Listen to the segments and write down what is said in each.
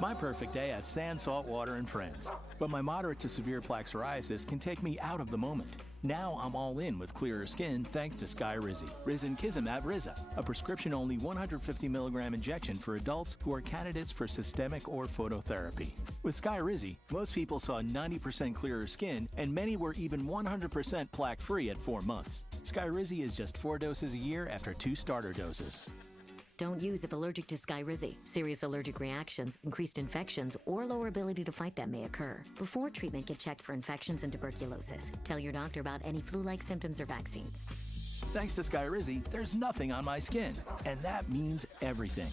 My perfect day has sand, salt water, and friends. But my moderate to severe plaque psoriasis can take me out of the moment. Now I'm all in with clearer skin thanks to Skyrizi. Risankizumab Riza, a prescription-only 150 milligram injection for adults who are candidates for systemic or phototherapy. With Skyrizi, most people saw 90% clearer skin, and many were even 100% plaque-free at 4 months. Skyrizi is just 4 doses a year after 2 starter doses. Don't use if allergic to Skyrizi. Serious allergic reactions, increased infections, or lower ability to fight them may occur. Before treatment, get checked for infections and tuberculosis. Tell your doctor about any flu-like symptoms or vaccines. Thanks to Skyrizi, there's nothing on my skin, and that means everything.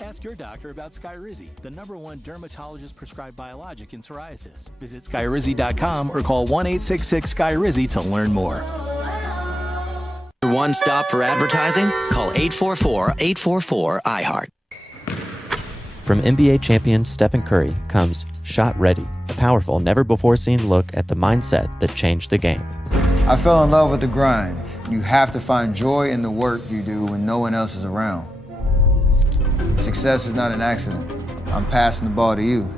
Ask your doctor about Skyrizi, the #1 dermatologist-prescribed biologic in psoriasis. Visit Skyrizi.com or call 1-866-SKYRIZI to learn more. One stop for advertising? Call 844-844-iHeart. From NBA champion Stephen Curry comes Shot Ready, a powerful, never-before-seen look at the mindset that changed the game. I fell in love with the grind. You have to find joy in the work you do when no one else is around. Success is not an accident. I'm passing the ball to you.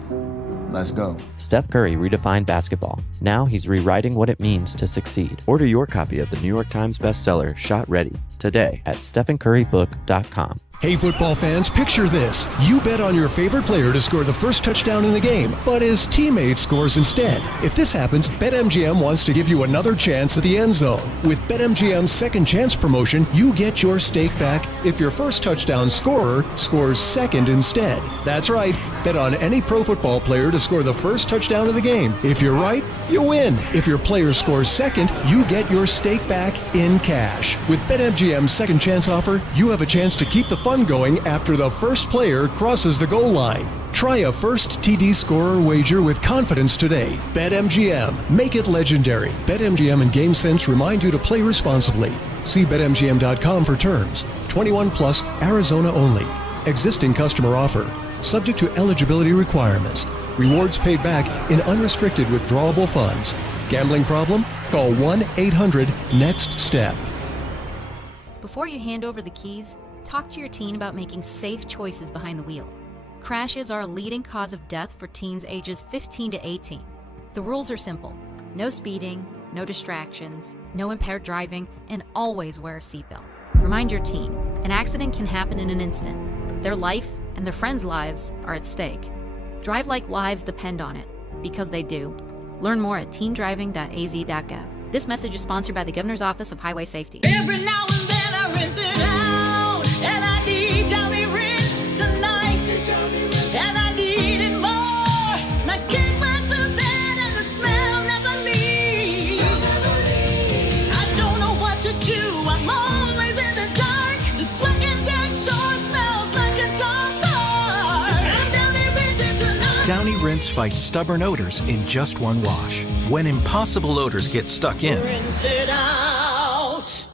Let's go. Steph Curry redefined basketball. Now he's rewriting what it means to succeed. Order your copy of the New York Times bestseller, Shot Ready, today at stephencurrybook.com. Hey football fans, picture this. You bet on your favorite player to score the first touchdown in the game, but his teammate scores instead. If this happens, BetMGM wants to give you another chance at the end zone. With BetMGM's second chance promotion, you get your stake back if your first touchdown scorer scores second instead. That's right. Bet on any pro football player to score the first touchdown of the game. If you're right, you win. If your player scores second, you get your stake back in cash. With BetMGM's second chance offer, you have a chance to keep the fun going after the first player crosses the goal line. Try a first TD scorer wager with confidence today. BetMGM. Make it legendary. BetMGM and GameSense remind you to play responsibly. See BetMGM.com for terms. 21 plus, Arizona only. Existing customer offer. Subject to eligibility requirements. Rewards paid back in unrestricted withdrawable funds. Gambling problem? Call 1-800-NEXT-STEP. Before you hand over the keys, talk to your teen about making safe choices behind the wheel. Crashes are a leading cause of death for teens ages 15 to 18. The rules are simple. No speeding, no distractions, no impaired driving, and always wear a seatbelt. Remind your teen, an accident can happen in an instant. Their life and their friends' lives are at stake. Drive like lives depend on it, because they do. Learn more at teendriving.az.gov. This message is sponsored by the Governor's Office of Highway Safety. Every now and then I rinse it out, and I need Downy Rinse tonight, and I need it more. My kick was the bed and the smell never leaves. I don't know what to do, I'm always in the dark. The sweat and dead short smells like a dog car. And Downy Rinse it tonight. Downy Rinse fights stubborn odors in just one wash. When impossible odors get stuck in, Rinse it out.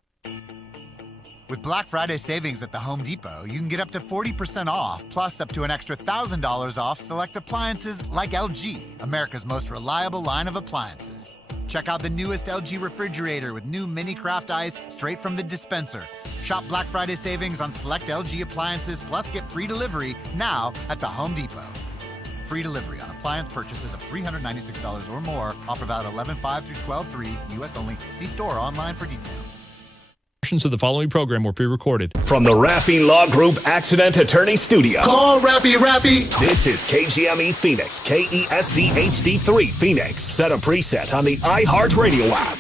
With Black Friday savings at the Home Depot, you can get up to 40% off, plus up to an extra $1,000 off select appliances like LG, America's most reliable line of appliances. Check out the newest LG refrigerator with new mini craft ice straight from the dispenser. Shop Black Friday savings on select LG appliances, plus get free delivery now at the Home Depot. Free delivery on appliance purchases of $396 or more. Offer valid 11/5 through 12/3, U.S. only. See store or online for details. Portions of the following program were pre-recorded. From the Raffy Law Group Accident Attorney Studio. Call Raffy. This is KGME Phoenix, KESC HD3 Phoenix. Set a preset on the iHeartRadio app.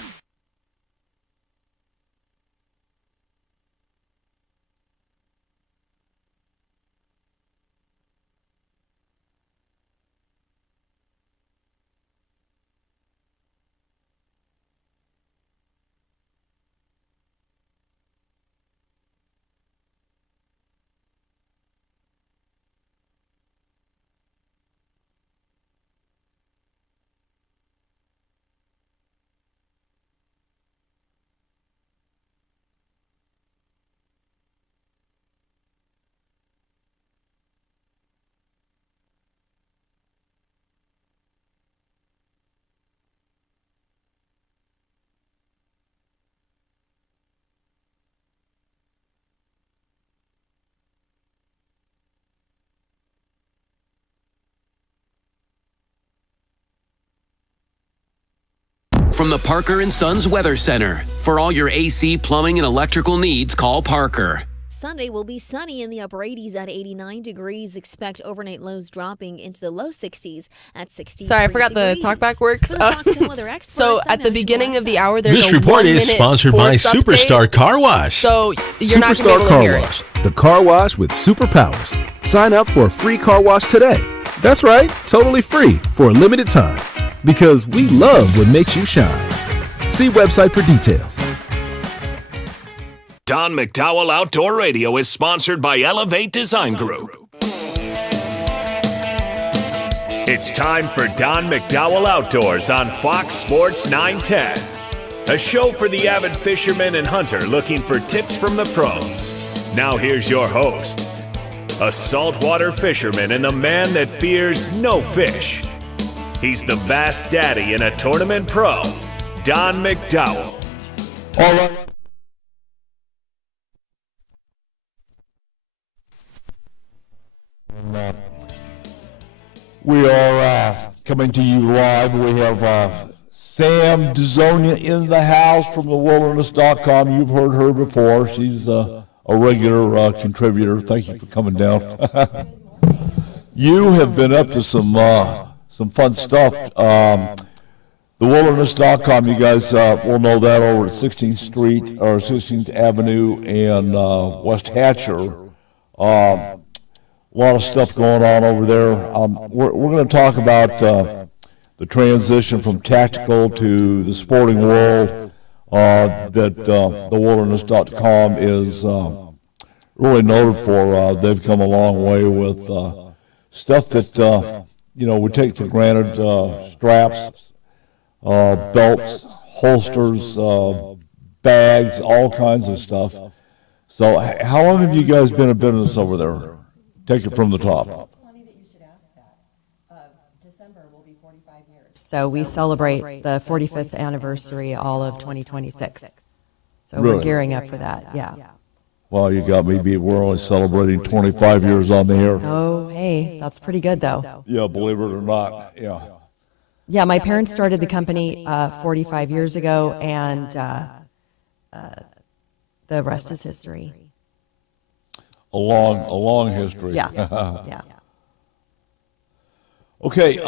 from the Parker & Sons Weather Center. For all your AC, plumbing, and electrical needs, call Parker. Sunday will be sunny in the upper 80s at 89 degrees. Expect overnight lows dropping into the low 60s at 60. Sorry, I forgot the talkback works. So at the beginning of the hour, there's this a report is sponsored by Superstar Car Wash. So you're not going to be able to hear Wash, the car wash with superpowers. Sign up for a free car wash today. That's right, totally free for a limited time. Because we love what makes you shine. See website for details. Don McDowell Outdoor Radio is sponsored by Elevate Design Group. It's time for Don McDowell Outdoors on Fox Sports 910. A show for the avid fisherman and hunter looking for tips from the pros. Now here's your host, a saltwater fisherman and the man that fears no fish. He's the Bass Daddy and a tournament pro, Don McDowell. All right. We are coming to you live. We have Sam Dezonia in the house from thewilderness.com. You've heard her before. She's a regular contributor. Thank you for coming down. You have been up to some fun stuff. Thewilderness.com, you guys will know that over at 16th Street or 16th Avenue and West Hatcher. A lot of stuff going on over there. We're going to talk about the transition from tactical to the sporting world that thewilderness.com is really noted for. They've come a long way with stuff that we take for granted, straps, belts, holsters, bags, all kinds of stuff. So how long have you guys been in business over there? Take it from the top. It's funny that you should ask that. December will be 45 years. So we celebrate the 45th anniversary all of 2026. So Really? we're gearing up for that, yeah. Well, you got me beat. We're only celebrating 25 years on the air. Oh, hey, that's pretty good though. Yeah, believe it or not, yeah. Yeah, my parents started the company 45 years ago, and the rest is history. A long history. Yeah, yeah. Okay,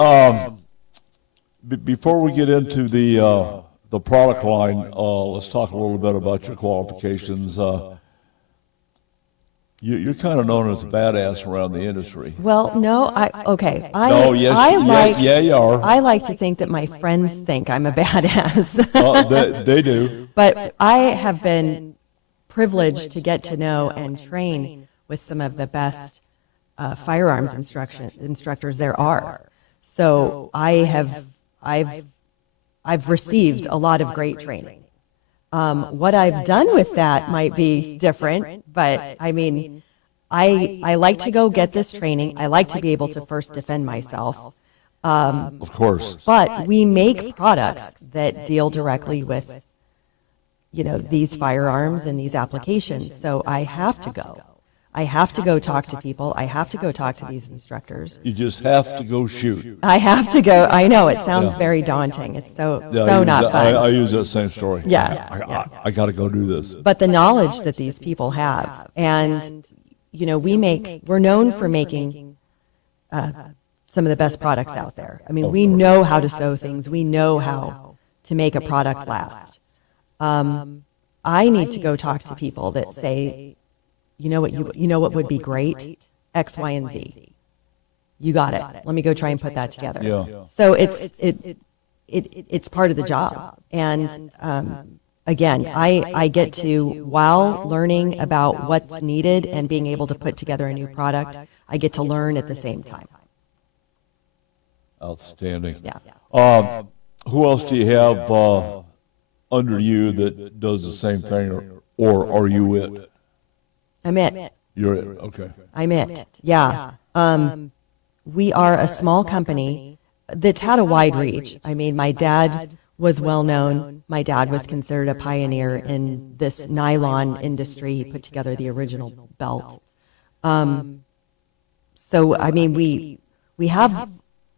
before we get into the product line, let's talk a little bit about your qualifications. You're kind of known as a badass around the industry. Well, no, you are. I like to think that my friends think I'm a badass. They do. But I have been privileged to get to know and train with some of the best firearms instructors there are. So I've received a lot of great training. What I've done with that might be different, but I mean, I like to go get this training. I like to be able to first defend myself. Of course. But we make products that deal directly with, these firearms and these applications. So I have to go. I have to go talk to people. I have to go talk to these instructors. You just have to go shoot. I have to go. I know, it sounds very daunting. It's so not fun. I use that same story. Yeah. I got to go do this. But the knowledge that these people have, and, we're known for making some of the best products out there. I mean, we know how to sew things. We know how to make a product last. I need to go talk to people that say, you know what would be great? X, Y, and Z. You got it. Let me go try and put that together. Yeah. So it's part of the job. And again, I get to, while learning about what's needed and being able to put together a new product, I get to learn at the same time. Outstanding. Yeah. Who else do you have under you that does the same thing, or are you it? I'm it. You're it, okay. I'm it, yeah. We are a small company that's had a wide reach. I mean, my dad was well known. My dad was considered a pioneer in this nylon industry. He put together the original belt. So, I mean, we have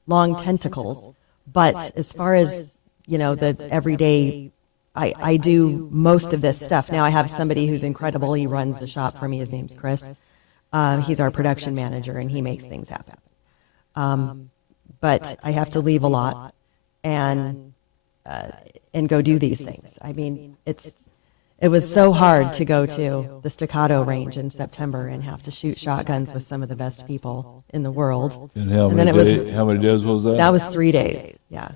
long tentacles, but as far as, the everyday. I do most of this stuff. Now I have somebody who's incredible. He runs the shop for me. His name's Chris. He's our production manager, and he makes things happen. But I have to leave a lot and go do these things. I mean, it was so hard to go to the Staccato range in September and have to shoot shotguns with some of the best people in the world. And how many days was that? That was 3 days. Yeah.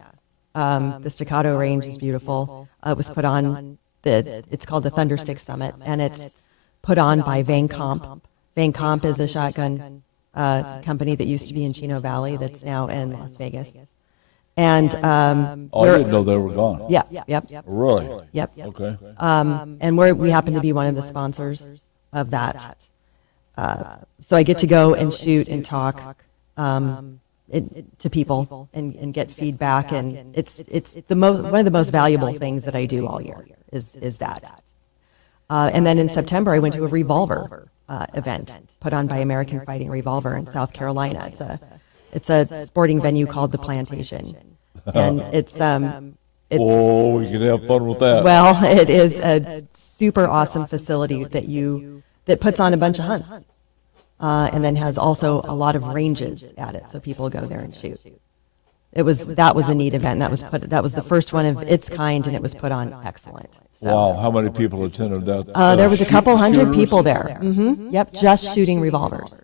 The Staccato range is beautiful. It was put on it's called the Thunderstick Summit, and it's put on by Vang Comp. Vang Comp is a shotgun company that used to be in Chino Valley that's now in Las Vegas. And I didn't know they were gone. Yeah, yep. Really? Yep. Okay. And we happen to be one of the sponsors of that. So I get to go and shoot and talk to people and get feedback, and it's one of the most valuable things that I do all year is that. And then in September I went to a revolver event put on by American Fighting Revolver in South Carolina. It's a sporting venue called the Plantation, and it's oh, we can have fun with that. Well, it is a super awesome facility that puts on a bunch of hunts, and then has also a lot of ranges at it, so people go there and shoot. That was a neat event. That was the first one of its kind, and it was put on excellent. So. Wow, how many people attended that? There was a couple hundred people there. Mm-hmm. Yep, just shooting revolvers.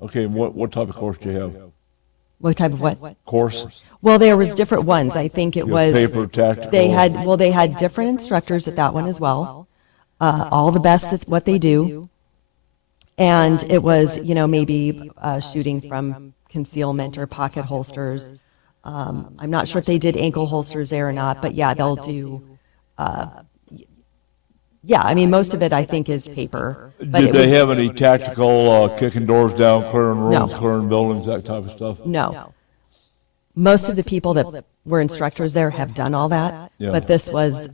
Okay, what type of course do you have? What type of what? Course? Well, there was different ones. I think it was paper, tactical. They had different instructors at that one as well. All the best at what they do. And it was, maybe shooting from concealment or pocket holsters. I'm not sure if they did ankle holsters there or not, but yeah, they'll do. Yeah, I mean, most of it I think is paper. But did they have any tactical kicking doors down, clearing rooms, No. clearing buildings, that type of stuff? No. Most of the people that were instructors there have done all that, Yeah. but this was,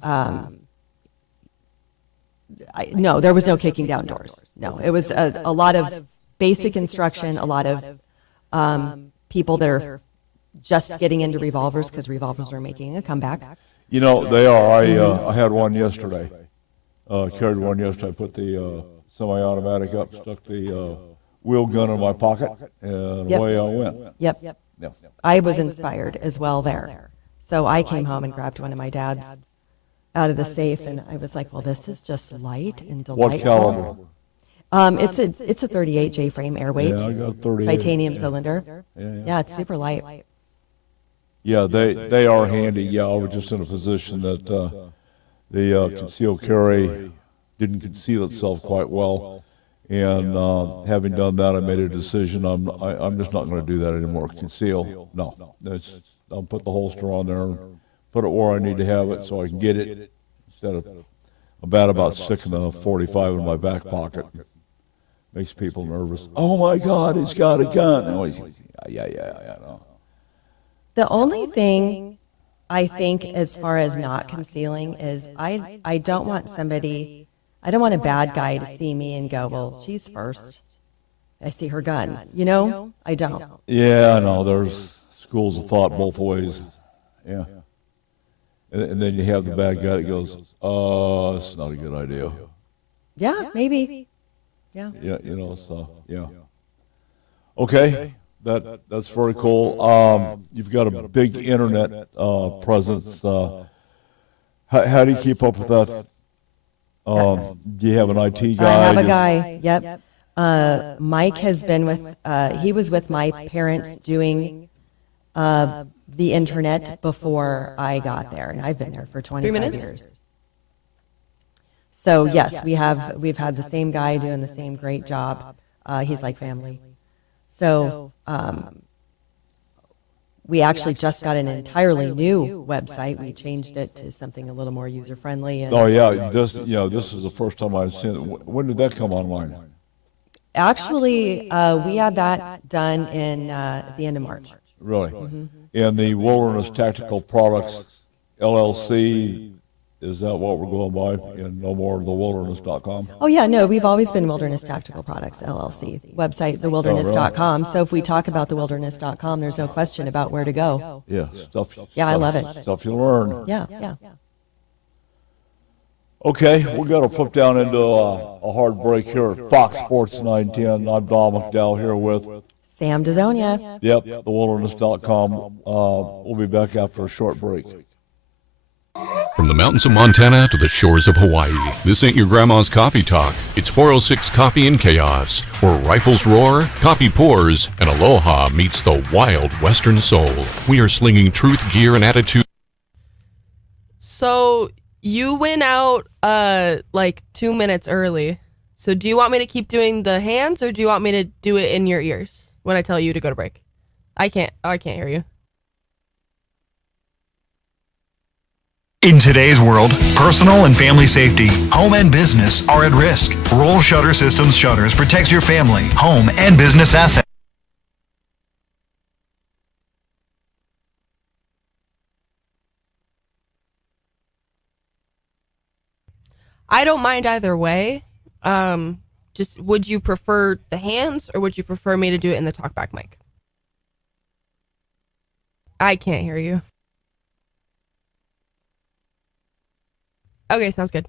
no, there was no kicking down doors. No, it was a lot of basic instruction, a lot of people that are just getting into revolvers because revolvers are making a comeback. They are. I had one yesterday. Carried one yesterday. I put the semi-automatic up, stuck the wheel gun in my pocket, and Yep. away I went. Yep. Yeah. I was inspired as well there. So I came home and grabbed one of my dad's out of the safe, and I was like, well, this is just light and delightful. What caliber? It's a 38 J-frame airweight, Yeah, I got 38. titanium Yeah. cylinder. Yeah, it's super light. Yeah, they are handy. Yeah, I was just in a position that the concealed carry didn't conceal itself quite well, and having done that, I made a decision. I'm just not going to do that anymore. Conceal, no. I'll put the holster on there, and put it where I need to have it, so I can get it instead of about sticking the 45 in my back pocket. Makes people nervous. Oh my God, he's got a gun. Oh, yeah. No. The only thing I think as far as not concealing is I don't want a bad guy to see me and go, well, she's first. I see her gun. I don't. Yeah, I know. There's schools of thought both ways. Yeah. And then you have the bad guy that goes, it's not a good idea. Yeah, maybe. Yeah. Yeah, so, yeah. Okay. That's very cool. You've got a big internet presence. How do you keep up with that? Do you have an IT guy? I have a guy. Yep. Mike has been with. He was with my parents doing the internet before I got there, and I've been there for 25 years. So yes, we've had the same guy doing the same great job. He's like family. So we actually just got an entirely new website. We changed it to something a little more user friendly. Oh yeah, this is the first time I've seen it. When did that come online? Actually, we had that done in at the end of March. Really? Mm-hmm. And the Wilderness Tactical Products LLC Is that what we're going by? And no more of thewilderness.com? Oh, yeah, no, we've always been Wilderness Tactical Products, LLC. Website, thewilderness.com. Really? So if we talk about thewilderness.com, there's no question about where to go. Yeah, I love it. Stuff you learn. Yeah. Okay, we're going to flip down into a hard break here at Fox Sports 910. I'm Don McDowell here with Sam Dazonia. Yep, thewilderness.com. We'll be back after a short break. From the mountains of Montana to the shores of Hawaii, this ain't your grandma's coffee talk. It's 406 Coffee and Chaos, where rifles roar, coffee pours, and aloha meets the wild western soul. We are slinging truth, gear, and attitude. So you went out like 2 minutes early. So do you want me to keep doing the hands, or do you want me to do it in your ears when I tell you to go to break? I can't hear you. In today's world, personal and family safety, home and business are at risk. Roll Shutter Systems Shutters protects your family, home, and business assets. I don't mind either way. Just would you prefer the hands, or would you prefer me to do it in the talkback mic? I can't hear you. Okay, sounds good.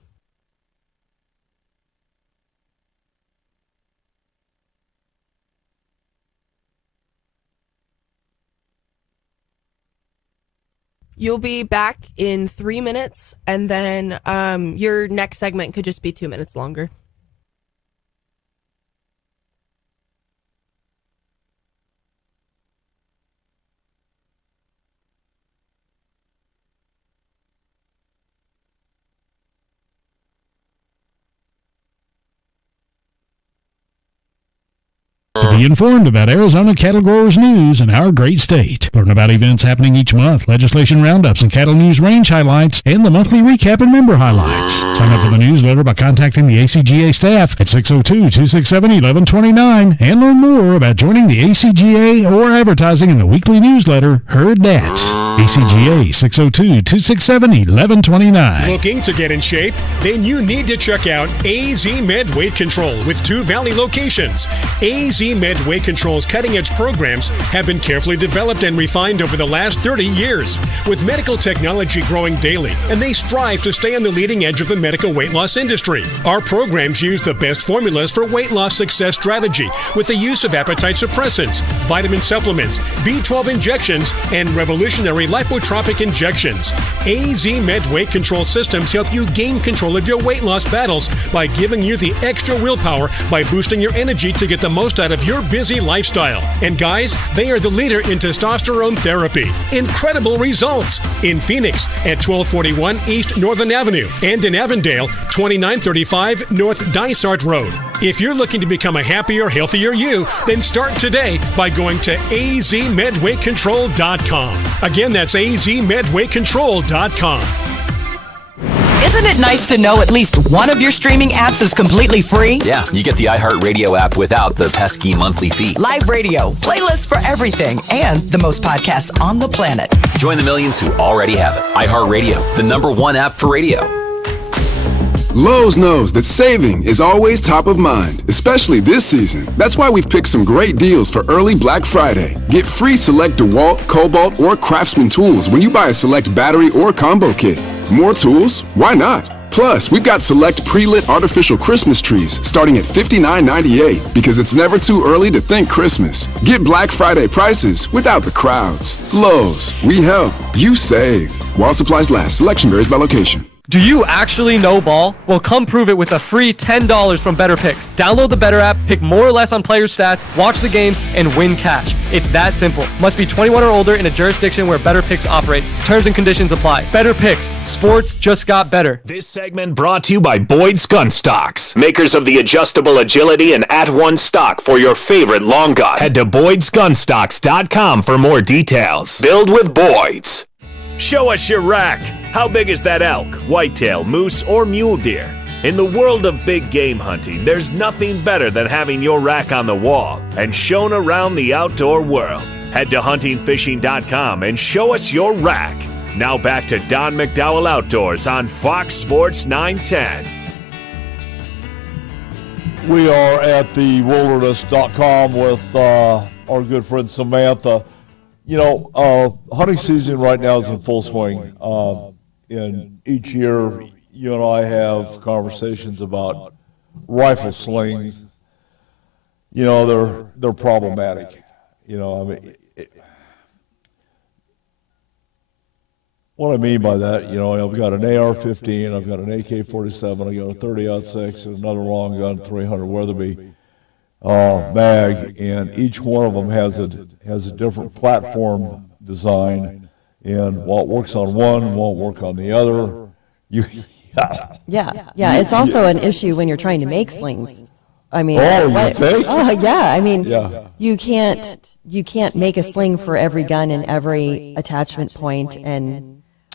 You'll be back in 3 minutes, and then your next segment could just be 2 minutes longer. To be informed about Arizona cattle growers news in our great state. Learn about events happening each month, legislation roundups and cattle news range highlights, and the monthly recap and member highlights. Sign up for the newsletter by contacting the ACGA staff at 602-267-1129 and learn more about joining the ACGA or advertising in the weekly newsletter. Heard that. ACGA 602-267-1129. Looking to get in shape? Then you need to check out AZ Med Weight Control with 2 Valley locations. AZ Med Weight Control's cutting-edge programs have been carefully developed and refined over the last 30 years, with medical technology growing daily, and they strive to stay on the leading edge of the medical weight loss industry. Our programs use the best formulas for weight loss success strategy, with the use of appetite suppressants, vitamin supplements, B12 injections, and revolutionary lipotropic injections. AZ Med Weight Control systems help you gain control of your weight loss battles by giving you the extra willpower by boosting your energy to get the most out of your busy lifestyle. And guys, they are the leader in testosterone therapy. Incredible results in Phoenix at 1241 East Northern Avenue and in Avondale, 2935 North Dysart Road. If you're looking to become a happier, healthier you, then start today by going to azmedweightcontrol.com. Again, that's azmedweightcontrol.com. Isn't it nice to know at least one of your streaming apps is completely free? Yeah, you get the iHeartRadio app without the pesky monthly fee. Live radio, playlists for everything, and the most podcasts on the planet. Join the millions who already have it. iHeartRadio, the #1 app for radio. Lowe's knows that saving is always top of mind, especially this season. That's why we've picked some great deals for early Black Friday. Get free select DeWalt, Cobalt, or Craftsman tools when you buy a select battery or combo kit. More tools? Why not? Plus, we've got select pre-lit artificial Christmas trees starting at $59.98 because it's never too early to think Christmas. Get Black Friday prices without the crowds. Lowe's, we help, you save. While supplies last, selection varies by location. Do you actually know ball? Well, come prove it with a free $10 from Better Picks. Download the Better app, pick more or less on player stats, watch the games, and win cash. It's that simple. Must be 21 or older in a jurisdiction where Better Picks operates. Terms and conditions apply. Better Picks. Sports just got better. This segment brought to you by Boyd's Gun Stocks, makers of the adjustable agility and at-one stock for your favorite long gun. Head to boydsgunstocks.com for more details. Build with Boyd's. Show us your rack. How big is that elk, whitetail, moose, or mule deer? In the world of big game hunting, there's nothing better than having your rack on the wall and shown around the outdoor world. Head to huntingfishing.com and show us your rack. Now back to Don McDowell Outdoors on Fox Sports 910. We are at the wilderness.com with our good friend Samantha. You know, hunting season right now is in full swing. And each year, you and I have conversations about rifle slings. You know, they're problematic. You know, I mean, what I mean by that, you know, I've got an AR-15, I've got an AK-47, I've got a 30-06, and another long gun, 300 Weatherby mag, and each one of them has a different platform design, and what works on one won't work on the other. Yeah. It's also an issue when you're trying to make slings. I mean, you think? Oh yeah. I mean, you can't make a sling for every gun and every attachment point and.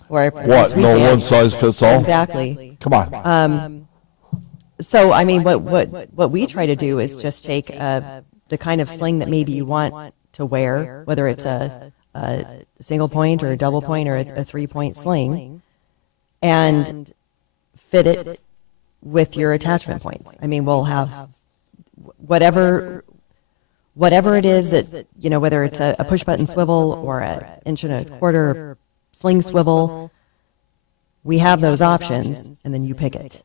What? No one size fits all? Exactly. Come on. So, I mean, what we try to do is just take the kind of sling that maybe you want to wear, whether it's a single point or a double point or a 3-point sling, and fit it with your attachment points. I mean, we'll have whatever it is that, you know, whether it's a push-button swivel or an 1.25 inch sling swivel, we have those options, and then you pick it.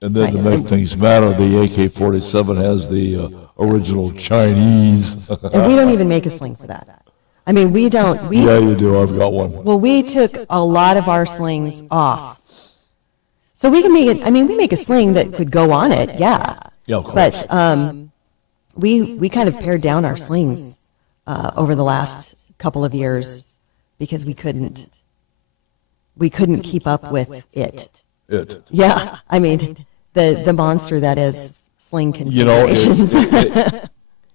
And then to make things matter, the AK-47 has the original Chinese. And we don't even make a sling for that. I mean, we don't. Yeah, you do. I've got one. Well, we took a lot of our slings off. So we can make it, I mean, we make a sling that could go on it, yeah. Yeah, of course. But we kind of pared down our slings over the last couple of years because we couldn't keep up with it. Yeah, I mean, the monster that is sling configurations. You know,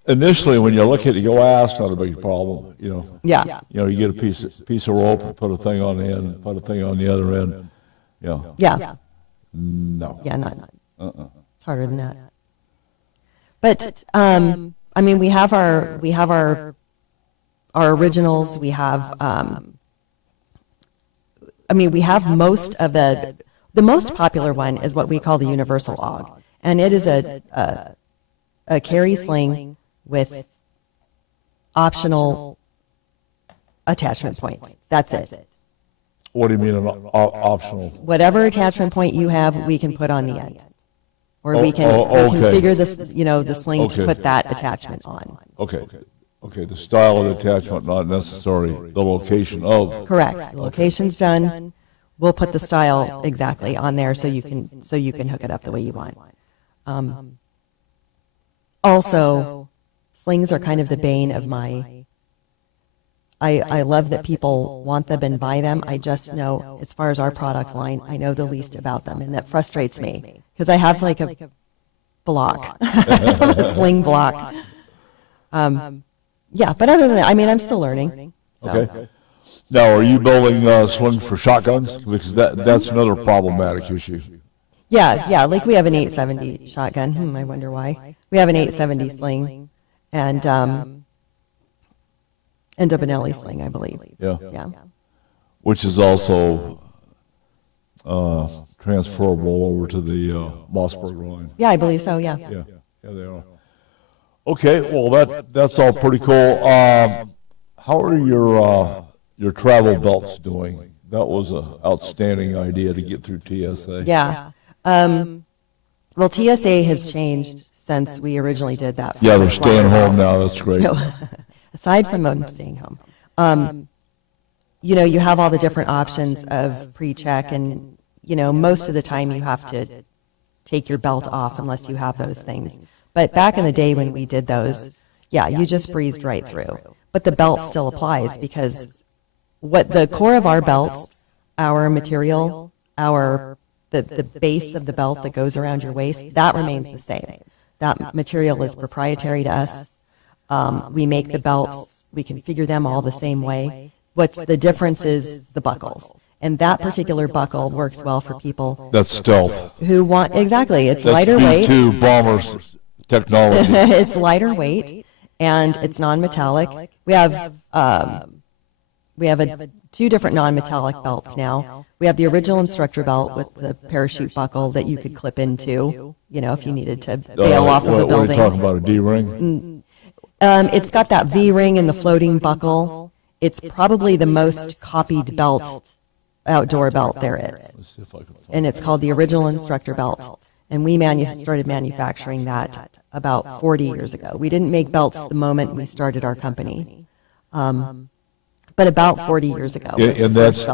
initially when you look at it, you go, that's not a big problem, you know. Yeah. You know, you get a piece of rope, put a thing on the end, put a thing on the other end, you know. Yeah. No. Yeah, not. It's harder than that. But I mean, we have our originals. We have we have most of the most popular one is what we call the Universal AUG, and it is a carry sling with optional attachment points. That's it. What do you mean optional? Whatever attachment point you have, we can put on the end, or we can configure this, you know, the sling to put that attachment on. Okay, the style of the attachment, not necessarily the location of. Correct. The location's done. We'll put the style exactly on there so you can hook it up the way you want. Also, slings are kind of the bane of my. I love that people want them and buy them. I just know, as far as our product line, I know the least about them, and that frustrates me because I have like a block, a sling block. Yeah, but other than that, I mean, I'm still learning. So. Okay. Now, are you building slings for shotguns? Because that's another problematic issue. Yeah, like we have an 870 shotgun. I wonder why. We have an 870 sling and a Benelli sling, I believe. Yeah. which is also transferable over to the Mossberg line. Yeah, I believe so, yeah. Yeah, they are. Okay, well, that's all pretty cool. How are your travel belts doing? That was an outstanding idea to get through TSA. Yeah. Well, TSA has changed since we originally did that. Yeah, they're staying home now. That's great. Aside from them staying home, you know, you have all the different options of pre-check, and, you know, most of the time you have to take your belt off unless you have those things. But back in the day when we did those, yeah, you just breezed right through. But the belt still applies, because what the core of our belts, our material, the base of the belt that goes around your waist, that remains the same. That material is proprietary to us. We make the belts, we configure them all the same way. What's the difference is the buckles. And that particular buckle works well for people. That's stealth. Who want, exactly, it's That's lighter weight. B-2 bombers technology. It's lighter weight, and it's non-metallic. We have a two different non-metallic belts now. We have the original instructor belt with the parachute buckle that you could clip into, if you needed to bail off of a building. What are you talking about, a D-ring? It's got that V-ring and the floating buckle. It's probably the most copied belt, outdoor belt there is. And it's called the original instructor belt. And we started manufacturing that about 40 years ago. We didn't make belts the moment we started our company. But about 40 years ago. And that's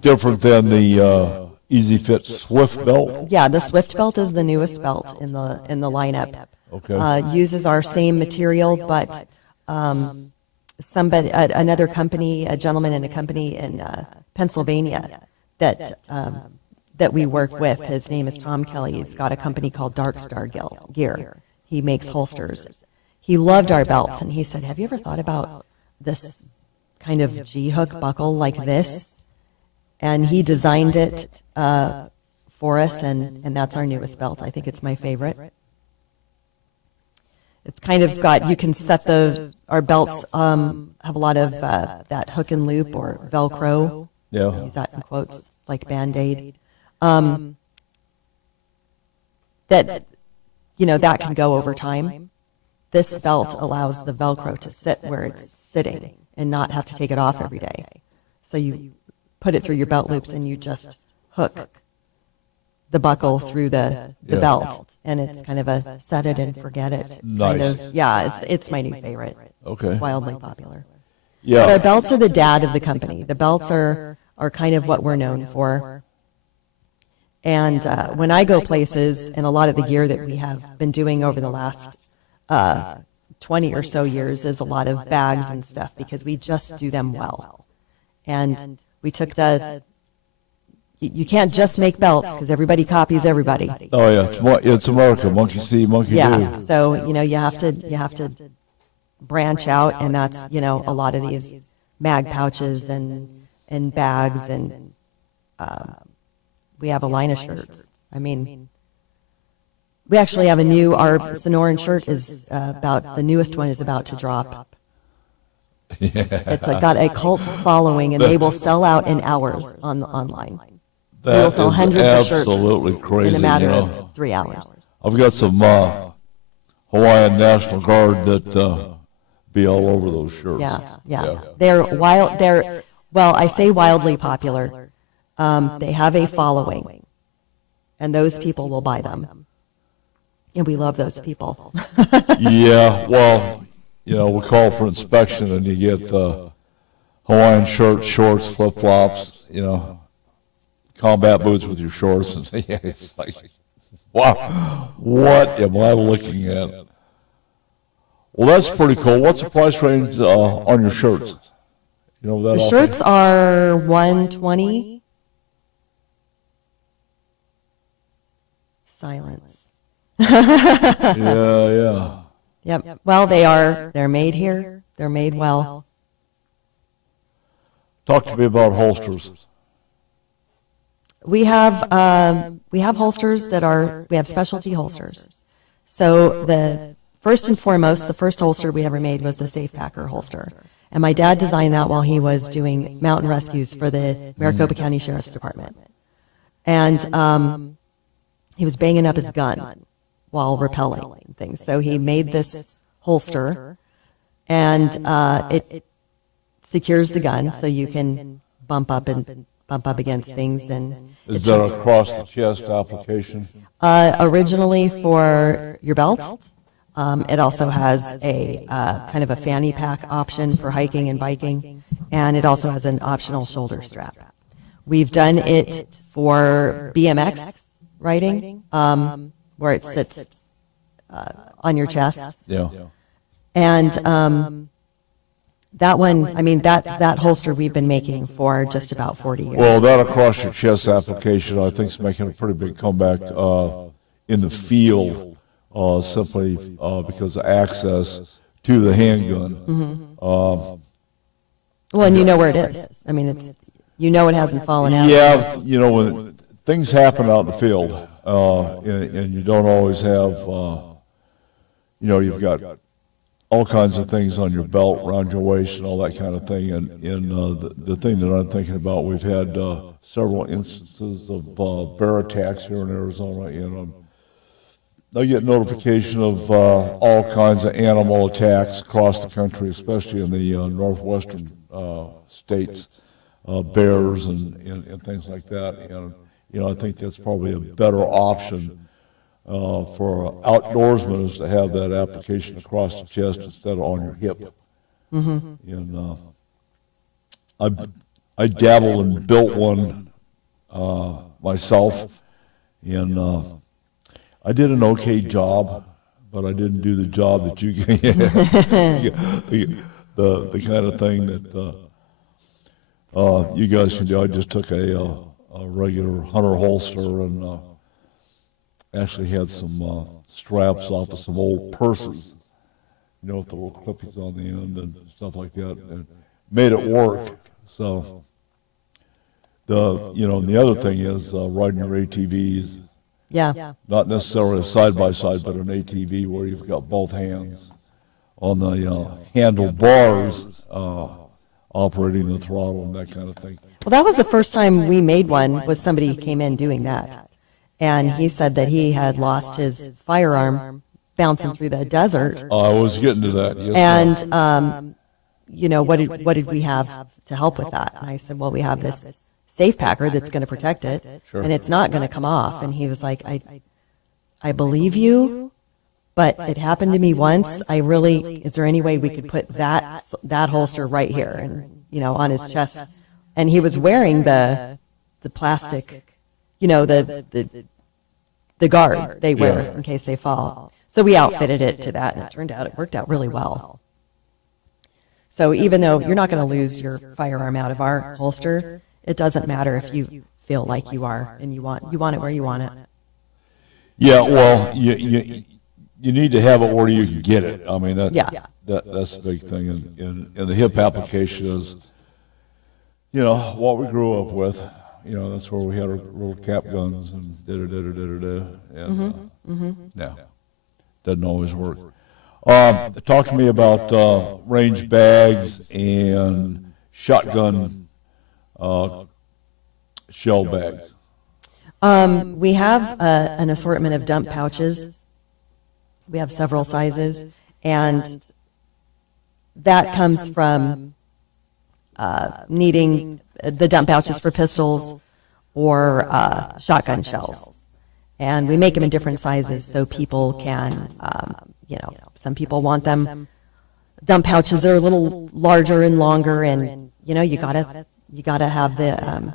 different than the Easy Fit Swift belt? Yeah, the Swift belt is the newest belt in the lineup. Okay. Uses our same material, but another company, a gentleman in a company in Pennsylvania that we work with, his name is Tom Kelly. He's got a company called Dark Star Gear. He makes holsters. He loved our belts, and he said, have you ever thought about this kind of G-hook buckle like this? And he designed it for us, and that's our newest belt. I think it's my favorite. It's kind of got, you can set our belts have a lot of that hook and loop or Velcro. Yeah. Use that in quotes, like Band-Aid. That can go over time. This belt allows the Velcro to sit where it's sitting and not have to take it off every day. So you put it through your belt loops and you just hook the buckle through the belt, and it's kind of a set it and forget it. Nice. Kind of, yeah, it's my new favorite. Okay. It's wildly popular. Yeah. But our belts are the dad of the company. The belts are kind of what we're known for. And when I go places, and a lot of the gear that we have been doing over the last 20 or so years is a lot of bags and stuff, because we just do them well. And we took you can't just make belts because everybody copies everybody. Oh yeah, it's America. Monkey see, monkey do. Yeah, so you have to branch out, and that's a lot of these mag pouches and bags, and we have a line of shirts. I mean, we actually have our Sonoran shirt is the newest one is about to drop. Yeah. It's got a cult following, and they will sell out in hours online. They will sell hundreds of shirts crazy, in a matter of 3 hours. I've got some Hawaiian National Guard that be all over those shirts. Yeah. They're wild. I say wildly popular. They have a following, and those people will buy them, and we love those people. Yeah, well, we call for inspection, and you get Hawaiian shirts, shorts, flip flops, combat boots with your shorts, and it's like, wow, what am I looking at? Well, that's pretty cool. What's the price range on your shirts? The shirts are $120. Silence. Yeah. Yep. Well, they're made here. They're made well. Talk to me about holsters. We have holsters we have specialty holsters. So the first and foremost, the first holster we ever made was the Safe Packer holster. And my dad designed that while he was doing mountain rescues for the Maricopa County Sheriff's Department. And he was banging up his gun while rappelling things. So he made this holster, and it secures the gun so you can bump up against things. And is that a cross the chest application? Originally for your belt. It also has a kind of a fanny pack option for hiking and biking, and it also has an optional shoulder strap. We've done it for BMX riding, where it sits on your chest. Yeah. And that one, that holster we've been making for just about 40 years. Well, that across your chest application, I think, is making a pretty big comeback in the field, simply because of access to the handgun. Mm-hmm. Well, and you know where it is. It hasn't fallen out. Yeah, when things happen out in the field, and you don't always have, you've got all kinds of things on your belt, around your waist, and all that kind of thing. And the thing that I'm thinking about, we've had several instances of bear attacks here in Arizona, and I get notification of all kinds of animal attacks across the country, especially in the northwestern states, bears and things like that. And I think that's probably a better option for outdoorsmen, is to have that application across the chest instead of on your hip. And I dabbled and built one myself, and I did an okay job, but I didn't do the job that you the kind of thing that you guys can do. I just took a regular hunter holster and actually had some straps off of some old purses, with the little clippings on the end and stuff like that, and made it work. So and the other thing is riding your ATVs. Yeah. Not necessarily a side-by-side, but an ATV where you've got both hands on the handlebars, operating the throttle and that kind of thing. Well, that was the first time we made one, was somebody who came in doing that. And he said that he had lost his firearm bouncing through the desert. I was getting to that. Yes, and, what did we have to help with that? And I said, well, we have this safe packer that's going to protect it, and it's not going to come off. And he was like, I believe you, but it happened to me once. Is there any way we could put that holster right here and, on his chest? And he was wearing the plastic, the guard they wear in case they fall. So we outfitted it to that, and it turned out it worked out really well. So even though you're not going to lose your firearm out of our holster, it doesn't matter if you feel like you are and you want it where you want it. Yeah, well, you need to have it where you can get it. I mean, that's the big thing. And the hip application is, what we grew up with. That's where we had our little cap guns and and doesn't always work. Talk to me about range bags and shotgun shell bags. We have an assortment of dump pouches. We have several sizes, and that comes from needing the dump pouches for pistols or shotgun shells. And we make them in different sizes so people can, some people want them. Dump pouches are a little larger and longer, and you gotta have the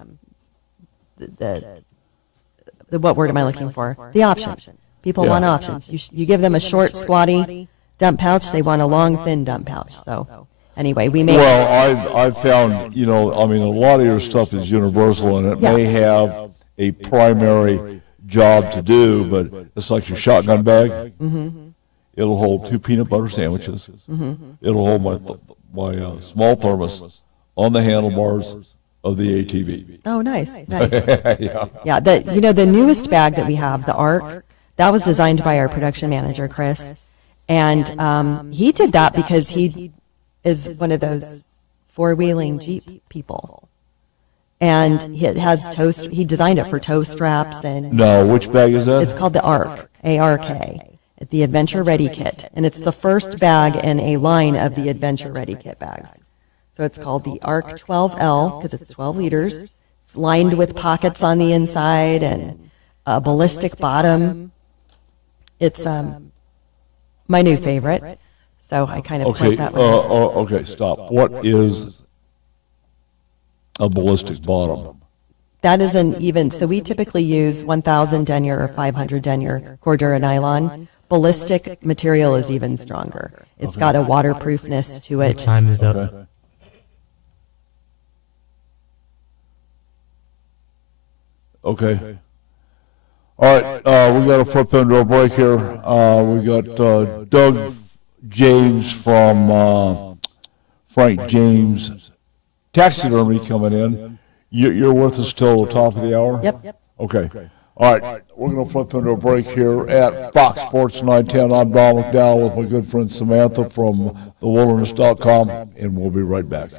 what word am I looking for? The options. People want options. You give them a short, squatty dump pouch. They want a long, thin dump pouch. So anyway, we make. Well, I've found, a lot of your stuff is universal, and it may have a primary job to do, but it's like your shotgun bag. Mm-hmm. It'll hold 2 peanut butter sandwiches. Mm-hmm. It'll hold my small thermos on the handlebars of the ATV. Oh, nice. Yeah. The newest bag that we have, the Arc, that was designed by our production manager, Chris. And he did that because he is one of those four-wheeling Jeep people. And he designed it for tow straps. And no, which bag is that? It's called the Arc, A-R-K, the Adventure Ready Kit. And it's the first bag in a line of the Adventure Ready Kit bags. So it's called the Arc 12L because it's 12 liters. It's lined with pockets on the inside and a ballistic bottom. It's my new favorite. So I kind of went that way. Okay, stop. What is a ballistic bottom? That is so we typically use 1,000 denier or 500 denier Cordura nylon. Ballistic material is even stronger. It's got a waterproofness to it. Time is up. Okay. All right, we got to flip into a break here. We got Doug James from Frank James Taxidermy coming in. You're with us till the top of the hour? Yep. Okay. All All right, we're going to flip into a break here at Fox Sports 910. I'm Don McDowell with my good friend Samantha from thewilderness.com, and we'll be right back.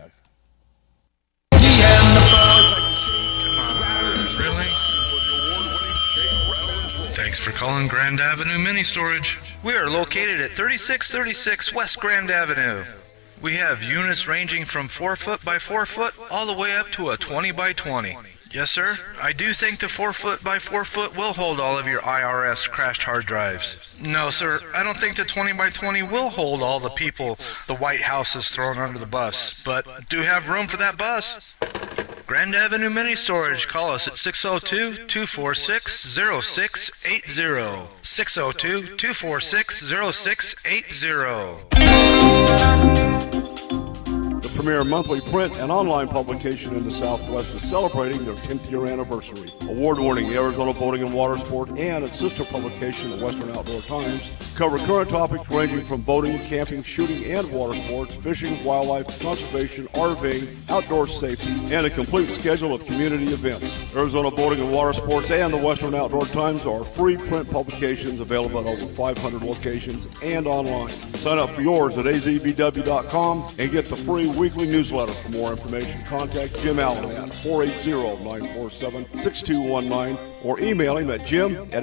Thanks for calling Grand Avenue Mini Storage. We are located at 3636 West Grand Avenue. We have units ranging from 4 foot by 4 foot all the way up to a 20 by 20. Yes, sir. I do think the 4 foot by 4 foot will hold all of your IRS crashed hard drives. No, sir. I don't think the 20 by 20 will hold all the people the White House has thrown under the bus, but do have room for that bus. Grand Avenue Mini Storage. Call us at 602-246-0680. 602-246-0680. The premier monthly print and online publication in the Southwest is celebrating their 10th year anniversary. Award-winning Arizona Boating and Water Sport and its sister publication, the Western Outdoor Times, cover current topics ranging from boating, camping, shooting, and water sports, fishing, wildlife, conservation, RVing, outdoor safety, and a complete schedule of community events. Arizona Boating and Water Sports and the Western Outdoor Times are free print publications available at over 500 locations and online. Sign up for yours at azbw.com and get the free weekly newsletter. For more information, contact Jim Allen at 480-947-6219 or email him at jim@azbw.com.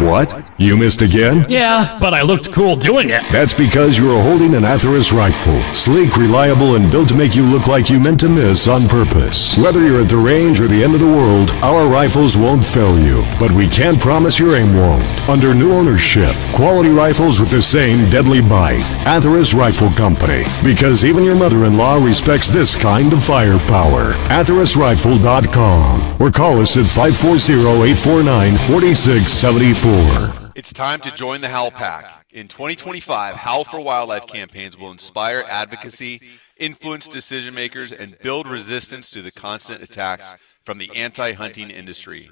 What? You missed again? Yeah, but I looked cool doing it. That's because you are holding an Atheros rifle. Sleek, reliable, and built to make you look like you meant to miss on purpose. Whether you're at the range or the end of the world, our rifles won't fail you. But we can't promise your aim won't. Under new ownership, quality rifles with the same deadly bite. Atheros Rifle Company. Because even your mother-in-law respects this kind of firepower. AtherosRifle.com. Or call us at 540-849-4674. It's time to join the Howl Pack. In 2025, Howl for Wildlife campaigns will inspire advocacy, influence decision makers, and build resistance to the constant attacks from the anti-hunting industry.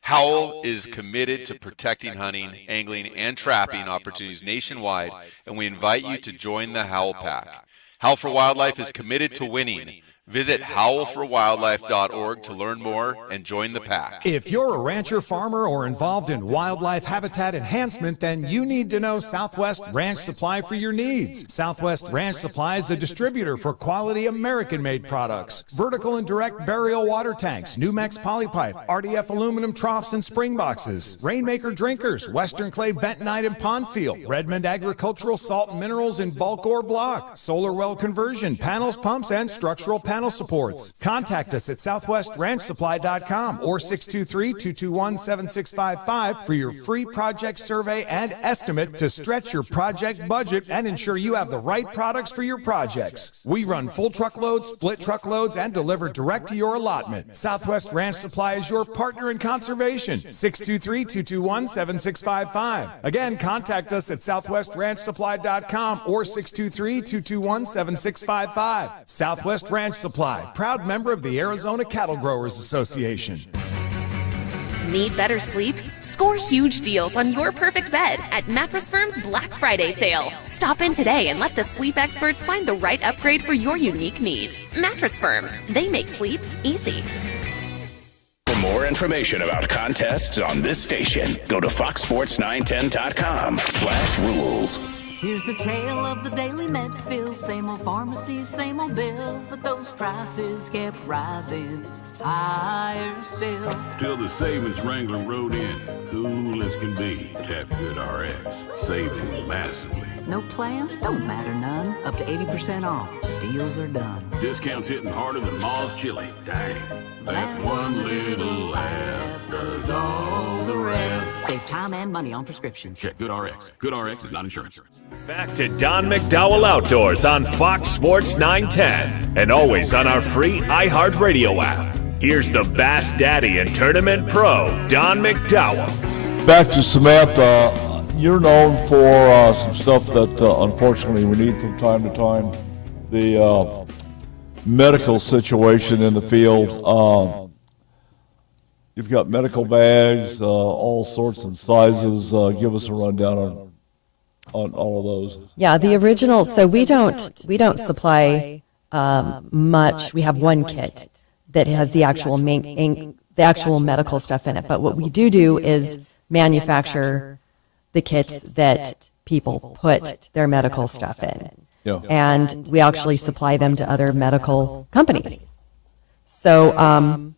Howl is committed to protecting hunting, angling, and trapping opportunities nationwide, and we invite you to join the Howl Pack. Howl for Wildlife is committed to winning. Visit howlforwildlife.org to learn more and join the pack. If you're a rancher, farmer, or involved in wildlife habitat enhancement, then you need to know Southwest Ranch Supply for your needs. Southwest Ranch Supply is a distributor for quality American-made products. Vertical and direct burial water tanks, Numex polypipe, RDF aluminum troughs and spring boxes, Rainmaker drinkers, Western clay bentonite and pond seal, Redmond agricultural salt and minerals in bulk or block, solar well conversion, panels, pumps, and structural panel supports. Contact us at southwestranchsupply.com or 623-221-7655 for your free project survey and estimate to stretch your project budget and ensure you have the right products for your projects. We run full truckloads, split truckloads, and deliver direct to your allotment. Southwest Ranch Supply is your partner in conservation. 623-221-7655. Again, contact us at southwestranchsupply.com or 623-221-7655. Southwest Ranch Supply, proud member of the Arizona Cattle Growers Association. Need better sleep? Score huge deals on your perfect bed at Mattress Firm's Black Friday sale. Stop in today and let the sleep experts find the right upgrade for your unique needs. Mattress Firm. They make sleep easy. For more information about contests on this station, go to foxsports910.com/rules. Here's the tale of the Daily Medfield. Same old pharmacy, same old bill, but those prices kept rising higher still. Till the savings wrangler rode in, cool as can be. Tap Good RX, saving massively. No plan? Don't matter none. Up to 80% off. Deals are done. Discounts hitting harder than Ma's chili. Dang. That one little laugh does all the rest. Save time and money on prescriptions. Check Good RX. Good RX is not insurance. Back to Don McDowell Outdoors on Fox Sports 910 and always on our free iHeartRadio app. Here's the Bass Daddy and Tournament Pro, Don McDowell. Back to Samantha. You're known for some stuff that unfortunately we need from time to time. The medical situation in the field. You've got medical bags, all sorts and sizes. Give us a rundown on all of those. Yeah, the original. So we don't supply much. We have one kit that has the actual medical stuff in it. But what we do is manufacture the kits that people put their medical stuff in. Yeah. And we actually supply them to other medical companies. So